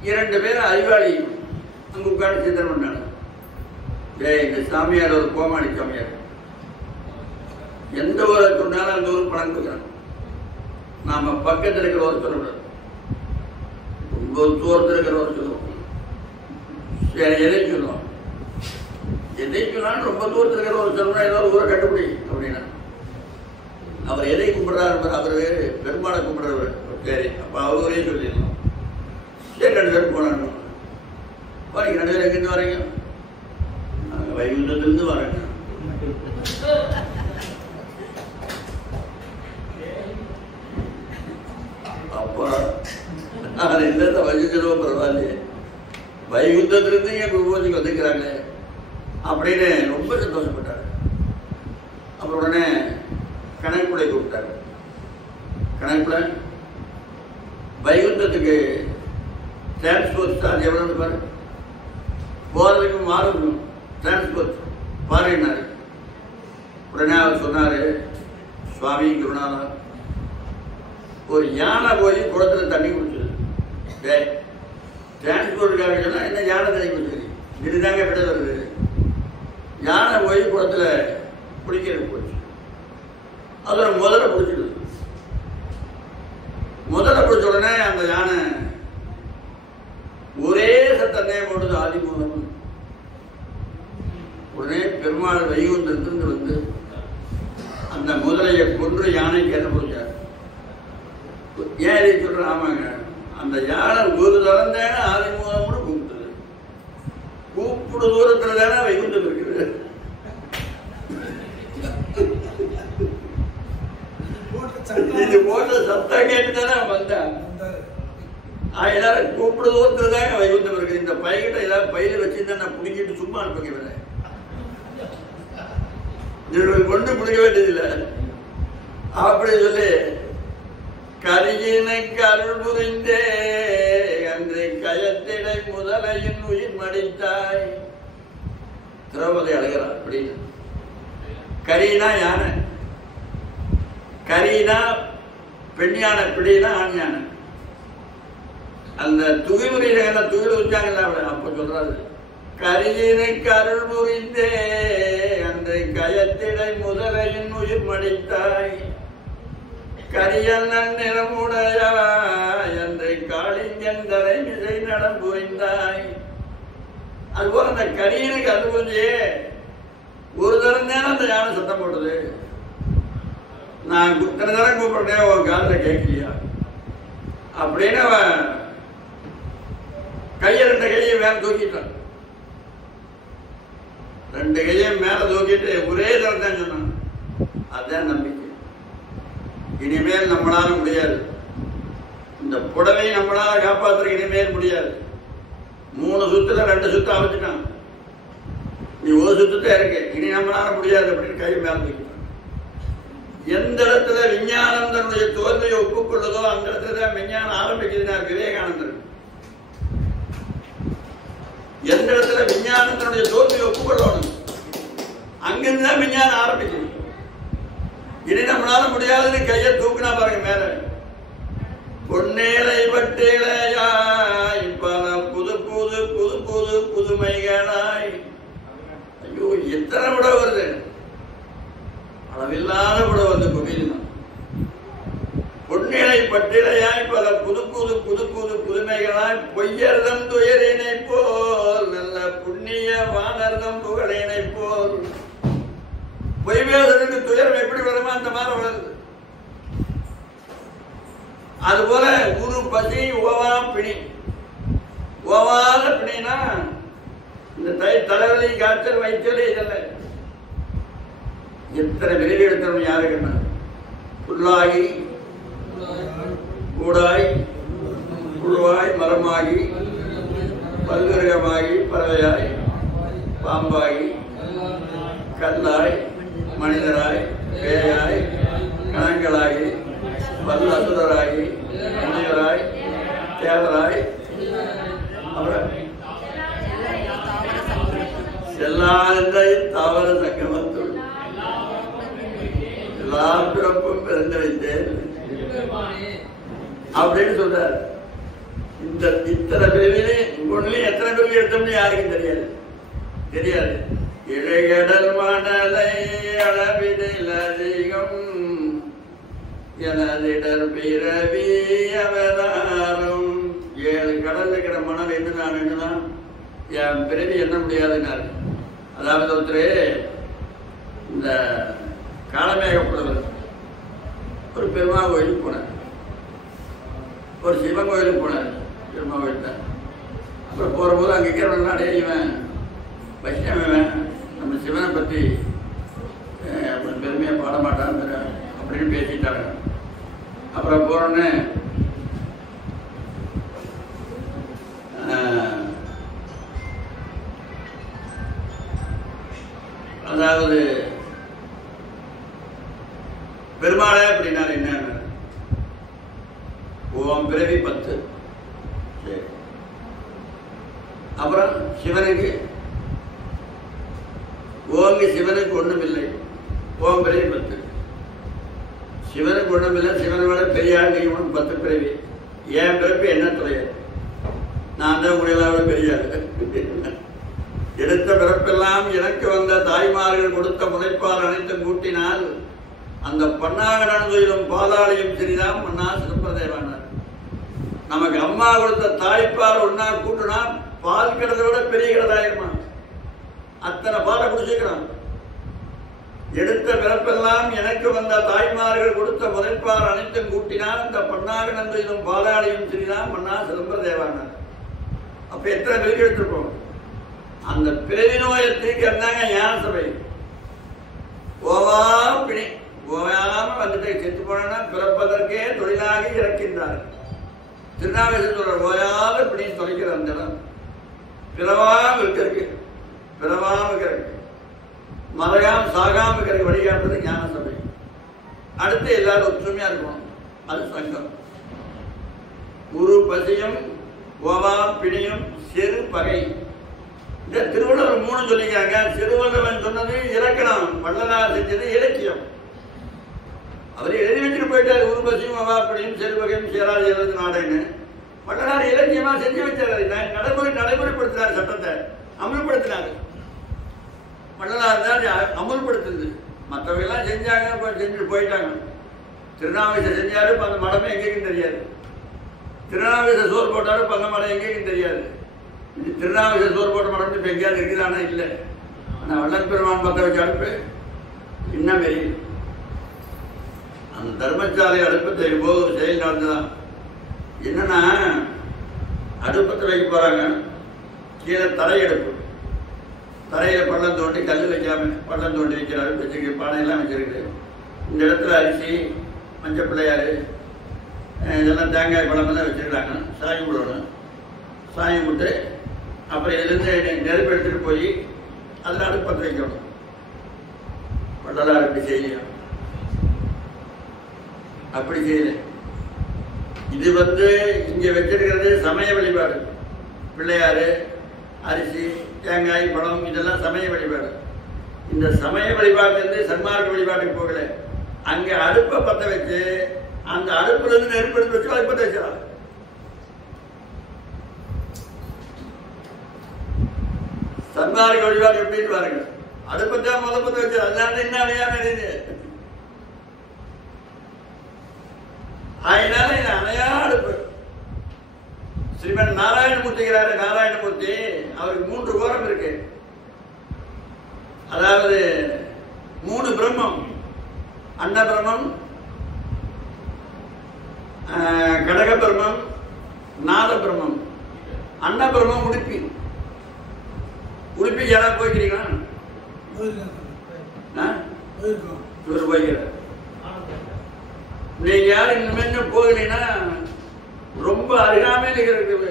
2 பேரும் அறிவாளி அங்கே உட்காந்து சிந்தனை பண்ணாங்க. இந்த சாமியார் ஒரு கோமாளி சாமியார், எந்த ஒரு சொன்னாலும் அந்த ஒரு பணம் கொடுக்குறாங்க. நாம பக்கத்தில் இருக்கிற ஒரு சொல்லக்கூடாது, ரொம்ப தூரத்தில் இருக்கிற ஒரு சொல்லுவோம். சரி எதை சொல்லுவோம், எதை சொன்னாலும் ரொம்ப தூரத்தில் இருக்கிற ஒரு சொல்லணும். ஏதோ ஊரை கண்டுபிடி அப்படின்னா அவர் எதை கும்பிடுறாரு, அவரு பெருமாளை கும்பிடுறவர். சரி அப்ப அவரே சொல்லிடலாம். சரி 2 பேரும் போனாங்க. வரீங்க 2 பேரும் எங்கிருந்து வரீங்க? நாங்கள் வைகுண்டத்திலிருந்து வரேங்க. அப்பா நான் என்னத்தை வச்சுக்கிறோம், பரவாயில்லையே, வைகுண்டத்திலிருந்து என் பூஜைக்கு வந்துக்கிறாங்களே அப்படின்னு ரொம்ப சந்தோஷப்பட்டாரு. அப்புறம் உடனே கணக்குடை கூப்பிட்டாரு. கணக்குல வைகுண்டத்துக்கு டிரான்ஸ்போர்ட் சார்ஜ் எவ்வளவு பாரு, போறதுக்கு மாறும் டிரான்ஸ்போர்ட் பாருன்னாரு. உடனே அவர் சொன்னாரு, சுவாமி குருநாதா, ஒரு யானை போய் குளத்துல தண்ணி குடிச்சது. டிரான்ஸ்போர்ட்டுக்காக சொன்னா என்ன யானை தண்ணி குடிச்சது? இதுதாங்க விட வருது. யானை போய் குளத்துல குடிக்கிறது போச்சு. அதோட முதல்ல பிடிச்சிடுது. முதல்ல பிடிச்ச உடனே அந்த யானை ஒரே சத்தமே போடுது, ஆதி மூலம். உடனே பெருமாள் வைகுண்டத்திலிருந்து வந்து அந்த முதலையை கொன்று யானைக்கு என்ன போச்சார். ஏன் இதை சொல்ற? ஆமாங்க, அந்த யானை ஒரு தரம் தானே ஆதி மூலம்னு கூப்பிடுது. கூப்பிடு தூரத்துல தானே வைகுண்டம் இருக்குது. இது போன்ற சத்தம் கேட்டுதானே வந்தேன். அதனால கூப்பிடுறது ஒருத்தருதாங்க வைகுந்தம் இருக்கு. இந்த பையகிட்ட ஏதாவது பயில வச்சிருந்தா நான் பிடிக்கிட்டு சும்மா அனுப்புங்க. இவர்கள் கொண்டு பிடிக்க வேண்டியதில்லை அப்படி சொல்லி கரியினுக்கு அருள் புரிந்தே அன்று கயத்திடை முதலையின் உயிர் மடித்தாய். திரௌபதி அழகிறார். அப்படின்னு கரீனா யானை, கரீனா பெண் யானை, பிடினா ஆண் யானை. அந்த துகிமுறையில துகில் வச்சாங்கல்ல அப்ப சொல்றாரு கரியினுக்கு அருள் புரிந்தே அன்று கயத்திடை முதலையின் உயிர் மடித்தாய். கரியண்ணன் நிறமுடையாய் என்று காளிங்கன் தலை மிசை நடம் புரிந்தாய். அதுபோல அந்த கரியனுக்கு அது புரிஞ்சே ஒரு தரம் நேரம் அந்த யானை சத்தம் போடுது. நான் இத்தனை நேரம் கூப்பிடுறேன் உன் காதல கேட்கியா அப்படின்னு அவன் கையை ரெண்டு கையை மேல தூக்கிட்டான். ரெண்டு கையும் மேல தூக்கிட்டு ஒரே தரம் தான் சொன்னான். அதுதான் நம்பிக்கை. இனிமேல் நம்மளால முடியாது. இந்த புடவை நம்மளால காப்பாற்றுற இனிமேல் முடியாது. 3 சுத்துல 2 சுத்து அமைச்சுட்டான். நீ ஒரு சுத்தத்தை இருக்கு, இனி நம்மளால முடியாது அப்படின்னு கை மேல தூக்கிட்டான். எந்த இடத்துல விஞ்ஞானம் தன்னுடைய தோல்வியை ஒப்புக்கொள்ளுதோ அந்த இடத்துல தான் விஞ்ஞானம் ஆரம்பிக்குதுன்னா விவேகானந்தர். எந்த இடத்துல விஞ்ஞானம் தன்னுடைய தோல்வியை ஒப்புக்கொள்ளணும் அங்கிருந்து தான் விஞ்ஞானம் ஆரம்பிக்குது. இனி நம்மளால முடியாதுன்னு கையை தூக்குனா பாருங்க மேல. பொன்னேலை பட்டேலையாய் பல புது புது புது புது புதுமைகளாய். ஐயோ எத்தனை விட வருது, அளவில்லாத விட வந்து குவிதான். பொன்னேலை பட்டிலையாய் பல புது புது புது புது புதுமைகளாய் பொய்யர்தம் துயரினை போல் நல்ல புண்ணிய வானர்தம் புகழினை போல். பொய்வேதனுக்கு துயரம் எப்படி வருமா அந்த மாதிரி வளருது. அதுபோல குரு பசி ஓவா பிணி. ஓவாத பிணினா இந்த தலைவலி காய்ச்சல் வைத்தல் இதெல்லாம் எத்தனை விரைவில் எடுத்தவன் யாருக்குன்னா புல்லாகி கூடாய் புழுவாய் மரமாகி பல்விருகமாகி பறவையாய் பாம்பாகி கல்லாய் மனிதராய் பேயாய் கணங்களாகி பல்லசுரராகி முனிவராய் தேவராய் அப்புறம் செல்லாதை தாவர சங்கமத்துள் எல்லா பிறப்பும் பிறந்து வைத்தேன் அப்படின்னு சொல்றாரு. இந்த இத்தனை பிரிவிலே ஒன்றுலயும் எத்தனை பிரிவு எடுத்தோம்னு யாருக்கும் தெரியாது தெரியாது. இழைகடல் மணலை அளவிடில் அதிகம் எனதிடர் பிறவி அவதாரம். 7 கடல் இருக்கிற மணல் என்ன நான் என்னன்னா என் பிறவி என்ன முடியாதுன்னாரு. அதாவது ஒருத்தர் இந்த காலமேகப்புலவர் ஒரு பெருமா கோயிலுக்கு போனார், ஒரு சிவன் கோயிலுக்கு போனார். பெருமா கோயில் தான். அப்புறம் போகிற போது அங்கே இருக்கிறவங்க அடையவன் வைஷ்ணவன் நம்ம சிவனை பற்றி பெருமையாக பாட மாட்டான் அப்படின்னு பேசிட்டாங்க. அப்புறம் போனோடனே அதாவது பெருமாளே அப்படின்னா என்ன, ஓம் பிறவி 10. அப்புறம் சிவனுக்கு ஓங்கு சிவனுக்கு ஒண்ணும் இல்லை, ஓம் பிறவி 10. சிவனுக்கு ஒண்ணும் இல்லை, சிவனை விட பெரியார் 10 பிறவி. என் பிறப்பு என்ன துறையாது, நான் தான் உங்களாவது பெரியார். எடுத்த பிறப்பெல்லாம் எனக்கு வந்த தாய்மார்கள் கொடுத்த முனைப்பால் அனைத்தும் கூட்டினால் அந்த பன்னாகனும் பாலாளையும் சரிதான் மன்னா சிதம்பரதேவானார். நமக்கு அம்மா கொடுத்த தாய்ப்பால் ஒன்னா கூட்டுனா பால் கிடதை விட பெரிய கிடதாயிருமா, அத்தனை பாலை குடிச்சுக்கிறான். எடுத்த பிறப்பெல்லாம் எனக்கு வந்த தாய்மார்கள் கொடுத்த முனைப்பால் அனைத்தும் கூட்டினால் அந்த பன்னாகனும் பாலாளையும் சரிதான் மன்னா சிதம்பரதேவானார். அப்ப எத்தனை பேருக்கு எடுத்திருப்போம். அந்த பிறவி நோயை தீர்க்க இருந்தாங்க ஞான சபை. ஓவா பிணி ஓயாம வந்துட்டு செத்து போனா பிறப்பதற்கே தொழிலாக இறக்கின்றார். திருநாவுக்கரசர் சொல்ற ஓயாத இப்படி தொலைக்கிற அந்த இடம் பிறவாம இருக்கிறது, பிறவாம இருக்கிறது, மறையாம சாகாம இருக்கிற வழிகாட்டுறது ஞான சபை. அடுத்து எல்லாரும் ஒற்றுமையா இருக்கணும், அது சங்கம். குரு பசியும் ஓவா பிணியும் சிறு பகை. இந்த திருவள்ளுவர் 3 சொல்லிக்கிறாங்க. திருவள்ளுவன் சொன்னது இலக்கணம், வள்ளலார் செஞ்சது இலக்கியம். அவர் எழுதி வச்சுட்டு போயிட்டார். குரு பசியும் ஓவா பிணியும் சிறு பகையும் சேராது எழுது நாடுன்னு. வள்ளலார் இலக்கியமா செஞ்சு வச்சார். நடைமுறைப்படுத்தினார், சட்டத்தை அமல்படுத்தினார். வள்ளலார் தான் அமல்படுத்துது. மற்றவங்க எல்லாம் செஞ்சாங்க, செஞ்சுட்டு போயிட்டாங்க. திருநாவுக்கரசர் செஞ்சாரு, அந்த மடமே எங்கேயும் தெரியாது. திருநாவுக்கரசர் சோறு போட்டாரு, பங்க மடம் எங்கேயும் தெரியாது. திருநாவுக்கரசர் சோறு போட்ட மடம் இப்ப எங்கேயாவது இருக்குதானா? இல்லை. ஆனா வள்ளல் பெருமான் பத்த வச்ச அடுப்பு இன்னும் வெறியும். அந்த தர்மசாலை அடுப்பத்தை போது ஒரு செயல் நடந்துதான். என்னன்னா, அடுப்பத்தை வைக்க போறாங்க, கீழே தரை அடுப்பு, தரையில பள்ளம் தோண்டி கல் வைக்காம பள்ளம் தோண்டி வைக்கிற அடுப்பு வச்சிருக்கு, பானையெல்லாம் வச்சிருக்கு. இந்த இடத்துல அரிசி, மஞ்சள் பிள்ளையாரு, இதெல்லாம் தேங்காய் பழமெல்லாம் வச்சிருக்காங்க. சாயம் விடணும், சாயம் விட்டு அப்புறம் இதுலேருந்து நெருப்பு எடுத்துட்டு போய் அதில் அடுப்பத்தை வைக்கணும். வள்ளலார் அப்படி செய்யலாம், அப்படி செய்யல. இது இங்க வச்சிருக்கிறது சமய வழிபாடு. பிள்ளையாரு, அரிசி, தேங்காய், பழம் இதெல்லாம் சமய வழிபாடு. இந்த சமய வழிபாட்டிலிருந்து சன்மார்க்க வழிபாட்டுக்கு போகல. அங்க அடுப்பை பத்த வச்சு அந்த அடுப்புல இருந்து நெருப்பு எடுத்து வச்சு அடுப்பத்தை வச்சிடலாம். சன்மார்க்க வழிபாடு எப்படின்னு பாருங்க. அடுப்பத்தான் முதப்பத்தை வச்சு அதனால என்ன அணையாம இருக்குது. அதனால இது அணையா அடுப்பு. ஸ்ரீமன் நாராயணமூர்த்திக்கிறாரு. நாராயணமூர்த்தி அவருக்கு 3 கோரம் இருக்கு. அதாவது 3 பிரம்மம், அன்ன பிரம்மம், கடக பிரம்மம், நாத பிரம்மம். அன்ன பிரம்மம் உடுப்பி. உடுப்பி யாராவது போய்க்கிறீங்களா? போய்க்கிறார். நீங்க யாரும் இனிமே போகலீங்கன்னா ரொம்ப அருகாமையில் இருக்குது.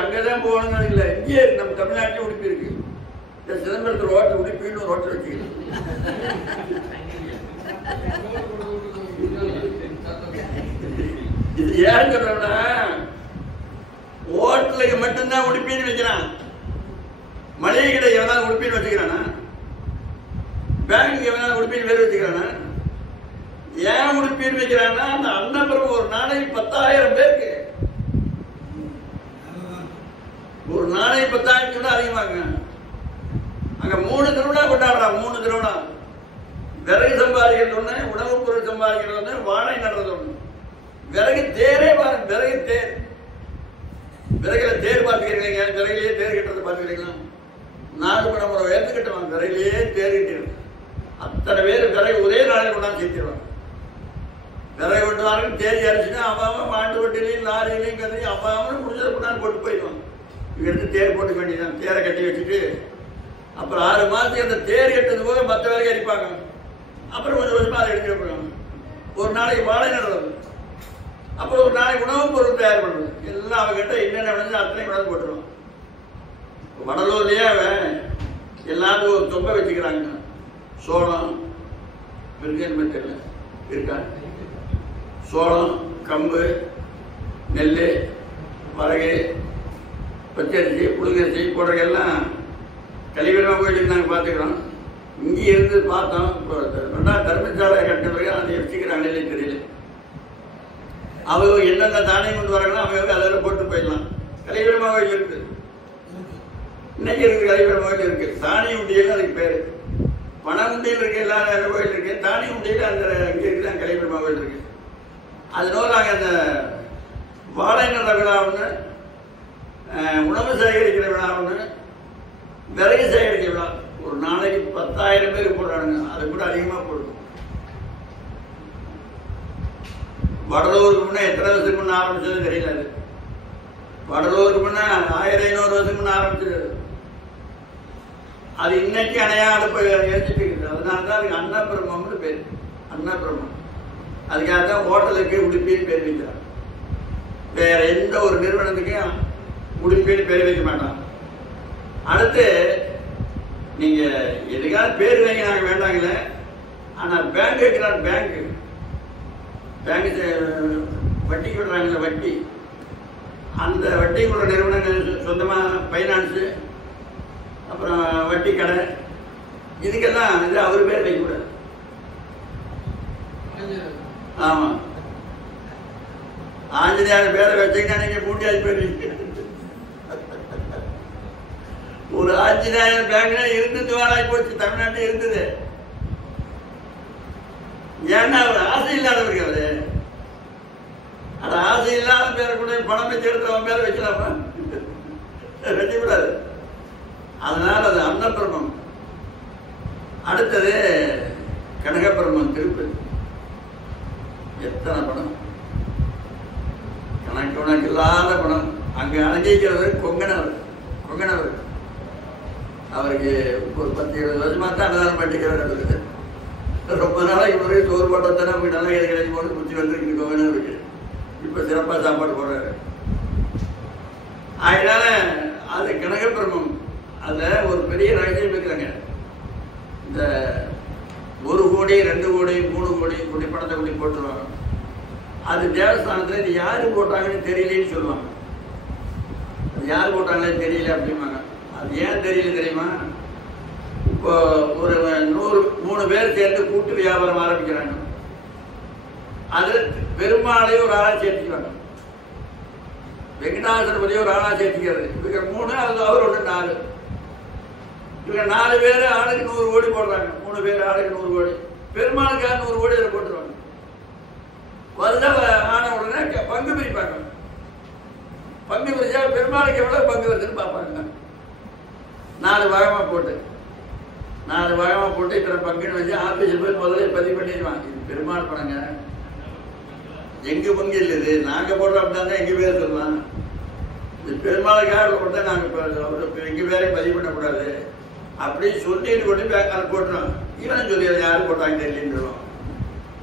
அங்கதான் போகணும்னு இல்லை, இங்கே நம்ம தமிழ்நாட்டிலே உடுப்பி இருக்கு. இந்த சிதம்பரத்தில் ஹோட்டல் உடுப்பின்னு ஒரு ஹோட்டல் வச்சுக்கலாம். இது ஏன் சொல்றோம்னா, ஹோட்டலுக்கு மட்டும்தான் உடுப்பின்னு வைக்கிறான். மளிகை கடை எவனாலும் உடுப்பின்னு வச்சுக்கிறானா? பேங்க் எவனாலும் உடுப்பின்னு வேறு வச்சுக்கிறானா? ஏன் உடுப்பின்னு வைக்கிறான்னா, அந்த அன்னபுரம் ஒரு நாளைக்கு 10,000 பேருக்கு, ஒரு நாளைக்கு 10,000 கூட அதிகமாங்க. அங்க 3 திருவிழா கொண்டாடுறான். 3 திருவிழா. விறகு சம்பாதிக்கிறது ஒண்ணு, உணவுப் பொருள் சம்பாதிக்கிறது ஒண்ணு, வாழை நடுறது ஒண்ணு. விறகு தேரே பாருங்க, விறகு தேர். விறகுல தேர் பார்த்துக்கிறீங்க, விறகுலேயே தேர் கட்டுறது பார்த்துக்கிறீங்களா? 4 மணி நேரம் உயர்ந்து கட்டுவாங்க, விறகுலேயே தேர் கட்டிடுவாங்க. அத்தனை பேர் விறகு ஒரே நாளில் கொண்டாந்து சேர்த்திடுவாங்க. விறகு கொண்டுவாங்க, தேடி அரிச்சுன்னா அப்பாவும் மாட்டு வட்டிலையும் லாரியிலையும் கட்டி அப்பாவும் முடிஞ்சதை கொண்டாந்து போட்டு போயிடுவாங்க. இங்கிருந்து தேர் போட்டு வேண்டியதான். தேரை கட்டி வச்சுட்டு அப்புறம் 6 மாதத்துக்கு அந்த தேர் கட்டுறது போக மற்ற வேலைக்கு அடிப்பாங்க. அப்புறம் கொஞ்சம் கொஞ்சமாக அதை எடுத்துட்டு போயிடுவாங்க. ஒரு நாளைக்கு வாழை நடுறது, அப்புறம் ஒரு நாளைக்கு உணவுப் பொருள் தயார் பண்ணுறது, எல்லாம் அவங்ககிட்ட என்னென்ன விளைஞ்சு அத்தனை கொண்டாந்து போட்டுருவோம். வடலூர்லேயே எல்லாரும் ஒரு தொம்பை வச்சுக்கிறாங்க. சோளம் இருக்குன்னு தெரியல, இருக்கா? சோளம், கம்பு, நெல், வரகு, பச்சரிசி, புழுங்கரிசி போடுறதெல்லாம் கலிவீரமாக கோயிலுக்கு நாங்கள் பார்த்துக்கிறோம். இங்கே இருந்து பார்த்தோம். இப்போ தர்மசாலை கட்டின பிறகு அதை வச்சுக்கிறாங்களே தெரியல. அவங்க என்னென்ன தானியம் கொண்டு வராங்களோ அவங்க அதில் போட்டு போயிடலாம். கலிவீரமாக கோயில் இருக்குது, இன்னைக்கு இருக்குது. கலிவீரமாக கோயில் இருக்கு. தானிய உண்டியல் அதுக்கு பேர். பண உண்டியல் இருக்கு, எல்லா கோயில் இருக்கு. தானிய உண்டியல் அந்த இங்கே இருக்குது, கலிவீரமாக கோயில் இருக்கு. அதனால நாங்கள் அந்த வாழை நட விழா ஒன்று, உணவு சேகரிக்கிற விழா ஒன்று, விறகு சேகரிக்கிற விழா. ஒரு நாளைக்கு 10,000 பேர் போடுறாங்க. அது கூட அதிகமாக போடுது. வடலூருக்கு முன்னே எத்தனை வருஷத்துக்கு முன்னே ஆரம்பிச்சது தெரியல. அது வடலூருக்கு முன்னே 1500 வருஷத்துக்கு முன்னே ஆரம்பிச்சது. அது இன்னைக்கு அணையா அடுப்பை எரிச்சிட்டு இருக்குது. அதனால தான் அதுக்கு அன்னபிரம்மம்னு பேர். அன்னபிரம்மம். அதுக்காக தான் ஹோட்டலுக்கு உடுப்பின்னு பேர் வைக்கிறான். வேற எந்த ஒரு நிறுவனத்துக்கும் உடுப்பின்னு பேர் வைக்க மாட்டான். அடுத்து நீங்க எதுக்காக பேர் வைங்க நாங்கள் வேண்டாங்களே, ஆனால் பேங்க் வைக்கிறான். பேங்க் வட்டிக்கு விடுறாங்களே வட்டி, அந்த வட்டிக்குள்ள நிறுவனங்கள் சொந்தமாக ஃபைனான்ஸு, அப்புறம் வட்டி கடை, இதுக்கெல்லாம் இது அவர் பேர் வைக்கக்கூடாது. ஆமா, ஆஞ்சநேயர் பேரை வச்சீங்கன்னா நீங்க மூண்டியாச்சு போயிருவீங்க. ஒரு ஆஞ்சநேயர் பேங்க்ல இருந்தது வாழாய் போச்சு, தமிழ்நாட்டில் இருந்தது. ஏன்னா அவர் ஆசை இல்லாதவருக்கு அவரு, அந்த ஆசை இல்லாத பேரை கூட பணம் வச்சு எடுத்து அவன் பேரை வைக்கலாமா? வைக்கக்கூடாது. அதனால அது அன்னபிரம்மம். அடுத்தது கனகபிரம்மம் திருப்பதி. எத்தனை பணம், கணக்கு இல்லாத பணம். அங்க அலங்கிக்கிறவர் கொங்கணவர். அவருக்கு ஒரு 10-20 வருஷமா தான் அன்னதானம் பண்ணிக்கிறார். இருக்குது ரொம்ப நாளைக்கு முறை சோறு போட்டத்தானே நமக்கு நல்லா கிடைக்கும் போது குச்சி வந்துருக்கு கொங்கணவருக்கு. இப்ப சிறப்பாக சாப்பாடு போடுறாரு. அதனால அது கனகபிரம்மம். அதுல ஒரு பெரிய ரகசியம் இருக்கிறாங்க. இந்த 1 கோடி 2 கோடி 3 கோடி குடி பணத்தை குடி போட்டுருவாங்க. அது தேவஸ்தானத்தில் இது யாரு போட்டாங்கன்னு தெரியலன்னு சொல்லுவாங்க. அது யாரு போட்டாங்களே தெரியல அப்படிம்பாங்க. அது ஏன் தெரியல தெரியுமா? இப்போ ஒரு 103 பேர் சேர்ந்து கூட்டு வியாபாரம் ஆரம்பிக்கிறாங்க. அது பெருமாளையும் ஒரு ஆளா சேர்த்துக்கிறாங்க, வெங்கடாசலபதியும் ஒரு ஆளா சேர்த்துக்கிறது. இவங்க 3, அது அவர் 4. இவங்க 4 பேர் ஆளுக்கு 100 கோடி போடுறாங்க. 3 பேர் ஆளுக்கு 100 கோடி. பெருமாளுக்காக 100 கோடி அதில் போட்டுருவாங்க. வருடம் ஆன உடனே பங்கு பிரிப்பாங்க. பங்கு பிரிச்சா பெருமாளுக்கு எவ்வளவு பங்கு வருதுன்னு பார்ப்பாங்க. 4 பாகமா போட்டு இத்தனை பங்குன்னு வச்சு ஆபீஸில் போய் முதல்ல பதிவு பண்ணிடுவாங்க. இது பெருமாள் பணங்க, எங்க பங்கு இல்லது, நாங்க போடுறோம் அப்படின்னா எங்க பேர் சொல்லலாம். இது பெருமாளுக்காக போட்டா நாங்க எங்க பேரையும் பதிவு பண்ணக்கூடாது அப்படின்னு சொல்லிட்டு கொண்டு அதை போட்டுருவாங்க. இவன் சொல்லி யாரு போட்டாங்க தெரியலன்றோம்.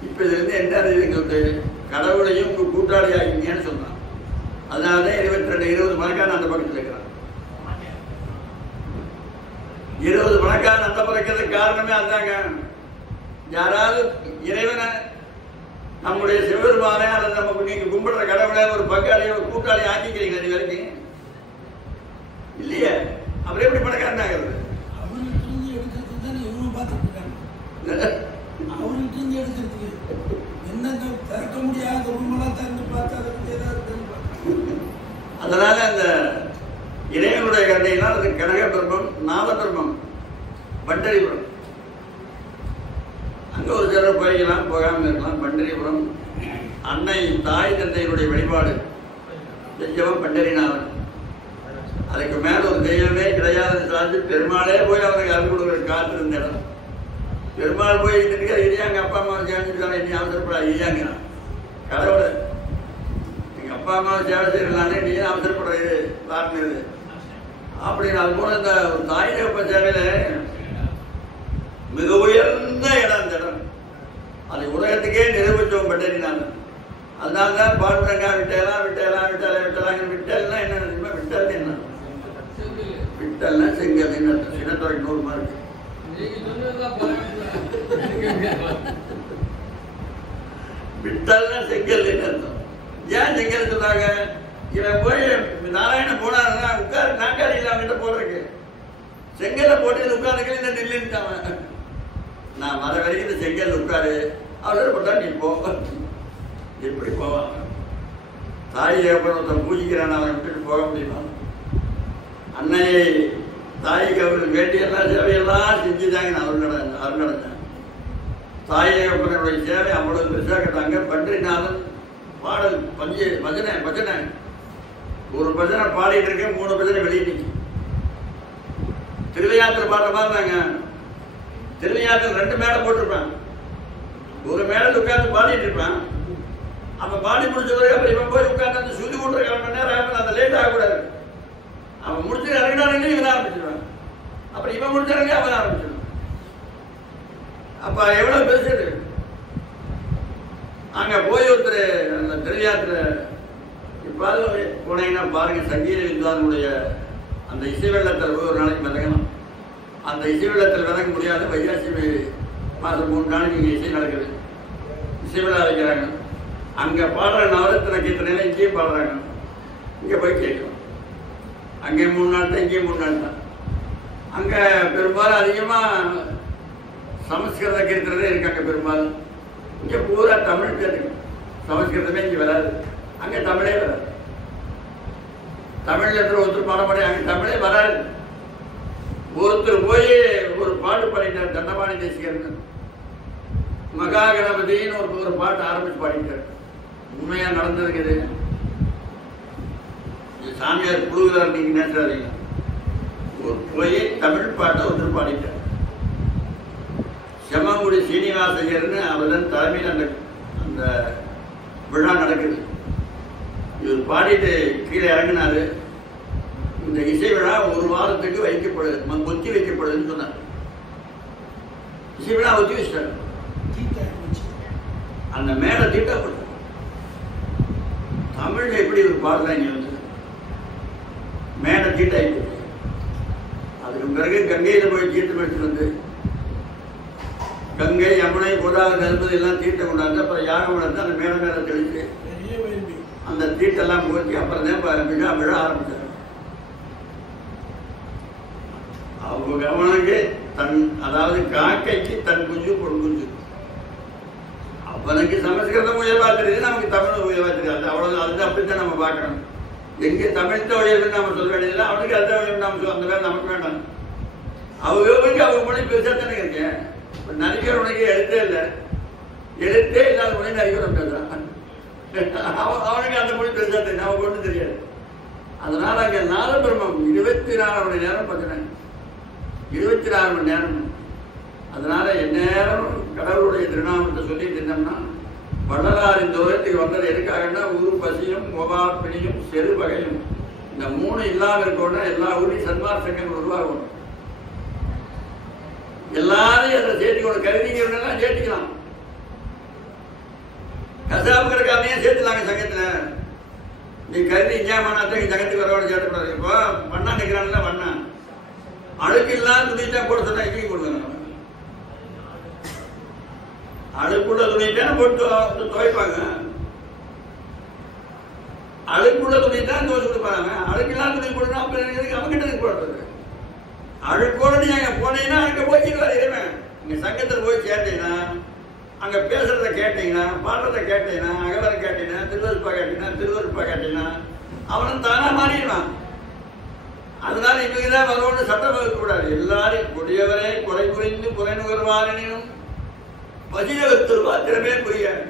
இப்ப இதுல இருந்து என்ன எங்களுக்கு கடவுளையும் உங்க கூட்டாளி ஆகிங்கன்னு சொல்றான். அதனாலதான் 20 மணக்கான அந்த பக்கத்தில் இருக்கிறான். 20 மணக்கான அந்த பறக்கிறதுக்கு காரணமே அதுதாங்க. யாராவது இறைவனை, நம்முடைய சிவபெருமானை, அல்லது நமக்கு நீங்க கும்பிடுற கடவுளை ஒரு பங்காளியை ஒரு கூட்டாளி ஆக்கிக்கிறீங்க இது வரைக்கும் இல்லையே. அப்புறம் எப்படி பணக்காரன் ஆகிறது? அதனால அந்த இறைவனுடைய கதையினால் அது கனகபிரம்மம், நாதபிரம்மம், பண்டரிபுரம். அங்க ஒரு சிலர் போய்க்கலாம், போகாம இருக்கலாம். பண்டரிபுரம் அன்னை தாய் தந்தையினுடைய வழிபாடு செஞ்சவன் பண்டரிநாதன். அதுக்கு மேல ஒரு தெய்வமே கிடையாது சார்ந்து பெருமாளே போய் அவனுக்கு அருள் கொடுக்குற காத்திருந்த இடம். பெருமாள் போய் இடியாங்க அப்பா அம்மாவை சேர்ந்துருக்காங்க, இனி அவசரப்படாது இடியாங்கிறான். கடவுளை எங்க அப்பா அம்மாவை சேவை செய்யலானே நீ அவசரப்படுறது காரணது அப்படின்னு. அது போல இந்த தாய் தகப்ப சேவையில மிக உயர்ந்த இடம் அந்த இடம். அது உலகத்துக்கே நிரூபிச்சவன் பண்டரிநாதன். அதனால்தான் பாடுறாங்க விட்டலாம் விட்டல்னா என்ன தெரியுமா? விட்டல் என்ன? விட்டல்னா செங்கல். என்ன சின்னத்துறை 100 மார்க். விட்டல்னா செங்கல் என்ன அர்த்தம்? ஏன் செங்கல் சொல்றாங்க? இவன் போய் நாராயணன் போனாருன்னா உட்காரு நாக்காரி இல்லாம போடுறதுக்கு செங்கல்ல போட்டு உட்கார்ந்து இந்த நில்லுட்டான். நான் வர வரைக்கும் இந்த செங்கல் உட்காரு, அவர் போட்டா நீ போ. எப்படி போவாங்க? தாய் ஒருத்தன் பூஜிக்கிறான், அவன் விட்டுட்டு போக முடியுமா? அன்னையை தாய்க்கு அவருக்கு வேண்டியெல்லாம் சேவையெல்லாம் செஞ்சுதாங்க அருள்நடங்க. தாய் தகப்பனுடைய சேவை அவ்வளவு பெருசாக கேட்டாங்க. பண்டரிநாதன் பாடல் பஜனை ஒரு பஜனை பாடிட்டு இருக்கேன், 3 பஜனை வெளியே நிற்கும். திருவையாத்திரை பாடுற மாதிரி நாங்க திருவையாத்திரை 2 மேடை போட்டிருப்பேன். ஒரு மேடை உட்கார்ந்து பாடிட்டு இருப்பேன். அப்ப பாடி முடிச்சவரை அப்புறம் இவன் போய் உட்கார்ந்து அந்த சுத்தி கொண்டு 1 மணி நேரம் அந்த லேட் ஆகக்கூடாது. அவன் முடிச்சு இறங்கினாலே இவன் ஆரம்பிச்சிருவான். அப்புறம் இவன் முடிச்சாலே அவன் ஆரம்பிச்சிருவான். அப்ப எவ்வளவு பெருசு அங்கே போய் ஒருத்தர் அந்த திருவிழாத்தில் இப்பாவது போனீங்கன்னா பாருங்கள், சங்கீத வித்வானுடைய அந்த இசை வெள்ளத்தில் போய் ஒரு நாளைக்கு மிதங்கணும். அந்த இசை வெள்ளத்தில் மிதங்க முடியாத வைகாசி மாதம் 3 நாளைக்கு இங்கே இசை நடக்குது, இசை விழா வைக்கிறாங்க. அங்கே பாடுற நவரத்தின கீர்த்தனையில் இங்கேயும் பாடுறாங்க. இங்கே போய் கேட்கணும். அங்கே 3 நாள் தான், இங்கேயும் 3 நாள் தான். அங்கே பெரும்பாலும் அதிகமாக சமஸ்கிருத கீர்த்தனை இருக்காங்க பெரும்பாலும். இங்கே பூரா தமிழ் தெரியும், சமஸ்கிருதமே இங்கே வராது. அங்கே தமிழே வராது. தமிழில் இருக்கிற ஒருத்தர் பாட மாட்டேன், அங்கே தமிழே வராது. ஒருத்தர் போய் ஒரு பாட்டு பாடிட்டார், தண்டபாணி தேசிகர்னு, மகா கணபதினு ஒரு பாட்டு ஆரம்பிச்சு பாடிட்டார். உண்மையா நடந்திருக்குது. சாமியார் புழுகிறார், நீங்க நேற்றாதீங்க. ஒரு போய் தமிழ் பாட்டை ஒருத்தர் பாடிட்டார். செம்மங்குடி சீனிவாசகர்னு அவர்தான் தலைமையில் அந்த விழா நடக்குது. இவர் பாடிட்டு கீழே இறங்கினாரு. இந்த இசை விழா 1 வாரத்துக்கு வைக்கப்படுது, ஒத்தி வைக்கப்படுதுன்னு சொன்னார். இசை விழா ஒத்தி வச்சிட்டாரு. அந்த மேடை தீட்டப்படும். தமிழ்ல எப்படி ஒரு பாடலாம் இங்க வந்து மேடை தீட்டாகி போச்சு. அதுக்கு பிறகு கங்கையில போய் தீர்த்தம் எடுத்துட்டு வந்து கங்கை, யமுனை, கோதாவரி, நர்மதை எல்லாம் தீர்த்தம் கொண்டாந்து அப்புறம் யாகம் நடந்து அந்த மேடை மேல தெளிச்சு அந்த தீட்டெல்லாம் போச்சு. அப்புறம் தான் விழா ஆரம்பிச்சார். அவங்க கவனக்கு தன், அதாவது காக்கைக்கு தன் குஞ்சு பொன் குஞ்சு. அவனுக்கு சமஸ்கிருதம் உயர்வா தெரியுது, நமக்கு தமிழ் உயர்வா தெரியாது. அவ்வளவு அது அப்படித்தான் நம்ம பார்க்கணும். எங்க தமிழ்த்த உயர்வுன்னு நம்ம சொல்ல வேண்டியதில்லை, அவனுக்கு அந்த உயர்வு நம்ம சொல்ல, அந்த வேலை நமக்கு வேண்டாம். அவங்க அவங்க மொழி பெருசா தானே இருக்கேன். நரிகர் உனக்கு எழுத்தே இல்லை, எழுத்தே இல்லாத மொழி நரிகர் பேசுறான். அவனுக்கு அந்த மொழி பெருசா தெரியும், அவனுக்கு ஒன்றும் தெரியாது. அதனால அங்கே நாதபிரம்மம் 24 மணி நேரம் பார்க்குறேன், 24 மணி நேரம். அதனால எந்நேரம் கடவுளுடைய திருநாமத்தை சொல்லிட்டு இருந்தோம்னா, வள்ளலார் இந்த உலகத்துக்கு வந்தது எதுக்காகன்னா, ஊர் பசியும், பிணியும், செரு வகையும், இந்த 3 இல்லாமல் இருக்கணும்னா எல்லா ஊரையும் சன்மார்க்க சங்கங்கள் உருவாகணும். எல்லாரையும் அதை சேர்த்துக்கணும். கருதிங்கிறவங்கெல்லாம் சேர்த்துக்கலாம். கசாப்பு கிடக்காமையே சேர்த்துலாங்க சங்கத்துல. நீ கருதி இஞ்சாமானாத்தான் நீ சங்கத்துக்கு வரவோட சேர்த்துக்கூடாது. இப்போ வண்ணா நிற்கிறான்ல, வண்ணா அழுக்கு இல்லாத துணித்தான் போட சொன்னா இங்கேயும் கொடுக்கணும். அழுக்குள்ள துணித்தான் போட்டு துவைப்பாங்க, அழுக்குள்ள துணித்தான் துவைச்சு கொடுப்பாங்க. அழுக்கு இல்லாத துணி போடணும். அப்ப அவங்கிட்ட போடுறது அழுக்கோட நீ அங்க போனீங்கன்னா அங்க போய்க்கிட்டு இறைவன். நீங்க சங்கத்தில் போய் கேட்டீங்கன்னா, அங்க பேசுறத கேட்டீங்கன்னா, பாடுறத கேட்டீங்கன்னா, அகவரை கேட்டீங்கன்னா, திருவருப்பா கேட்டீங்கன்னா, திருவருப்பா கேட்டீங்கன்னா, அவனும் தானா மாறிடுவான். அதனால இவங்கதான் வரணும்னு சட்டம் வகுக்கக்கூடாது. எல்லாரும் கொடியவரே குறை புரிந்து குறை நுகர்வாரனும் பதினவர்த்தருவா திறமே புரியாது.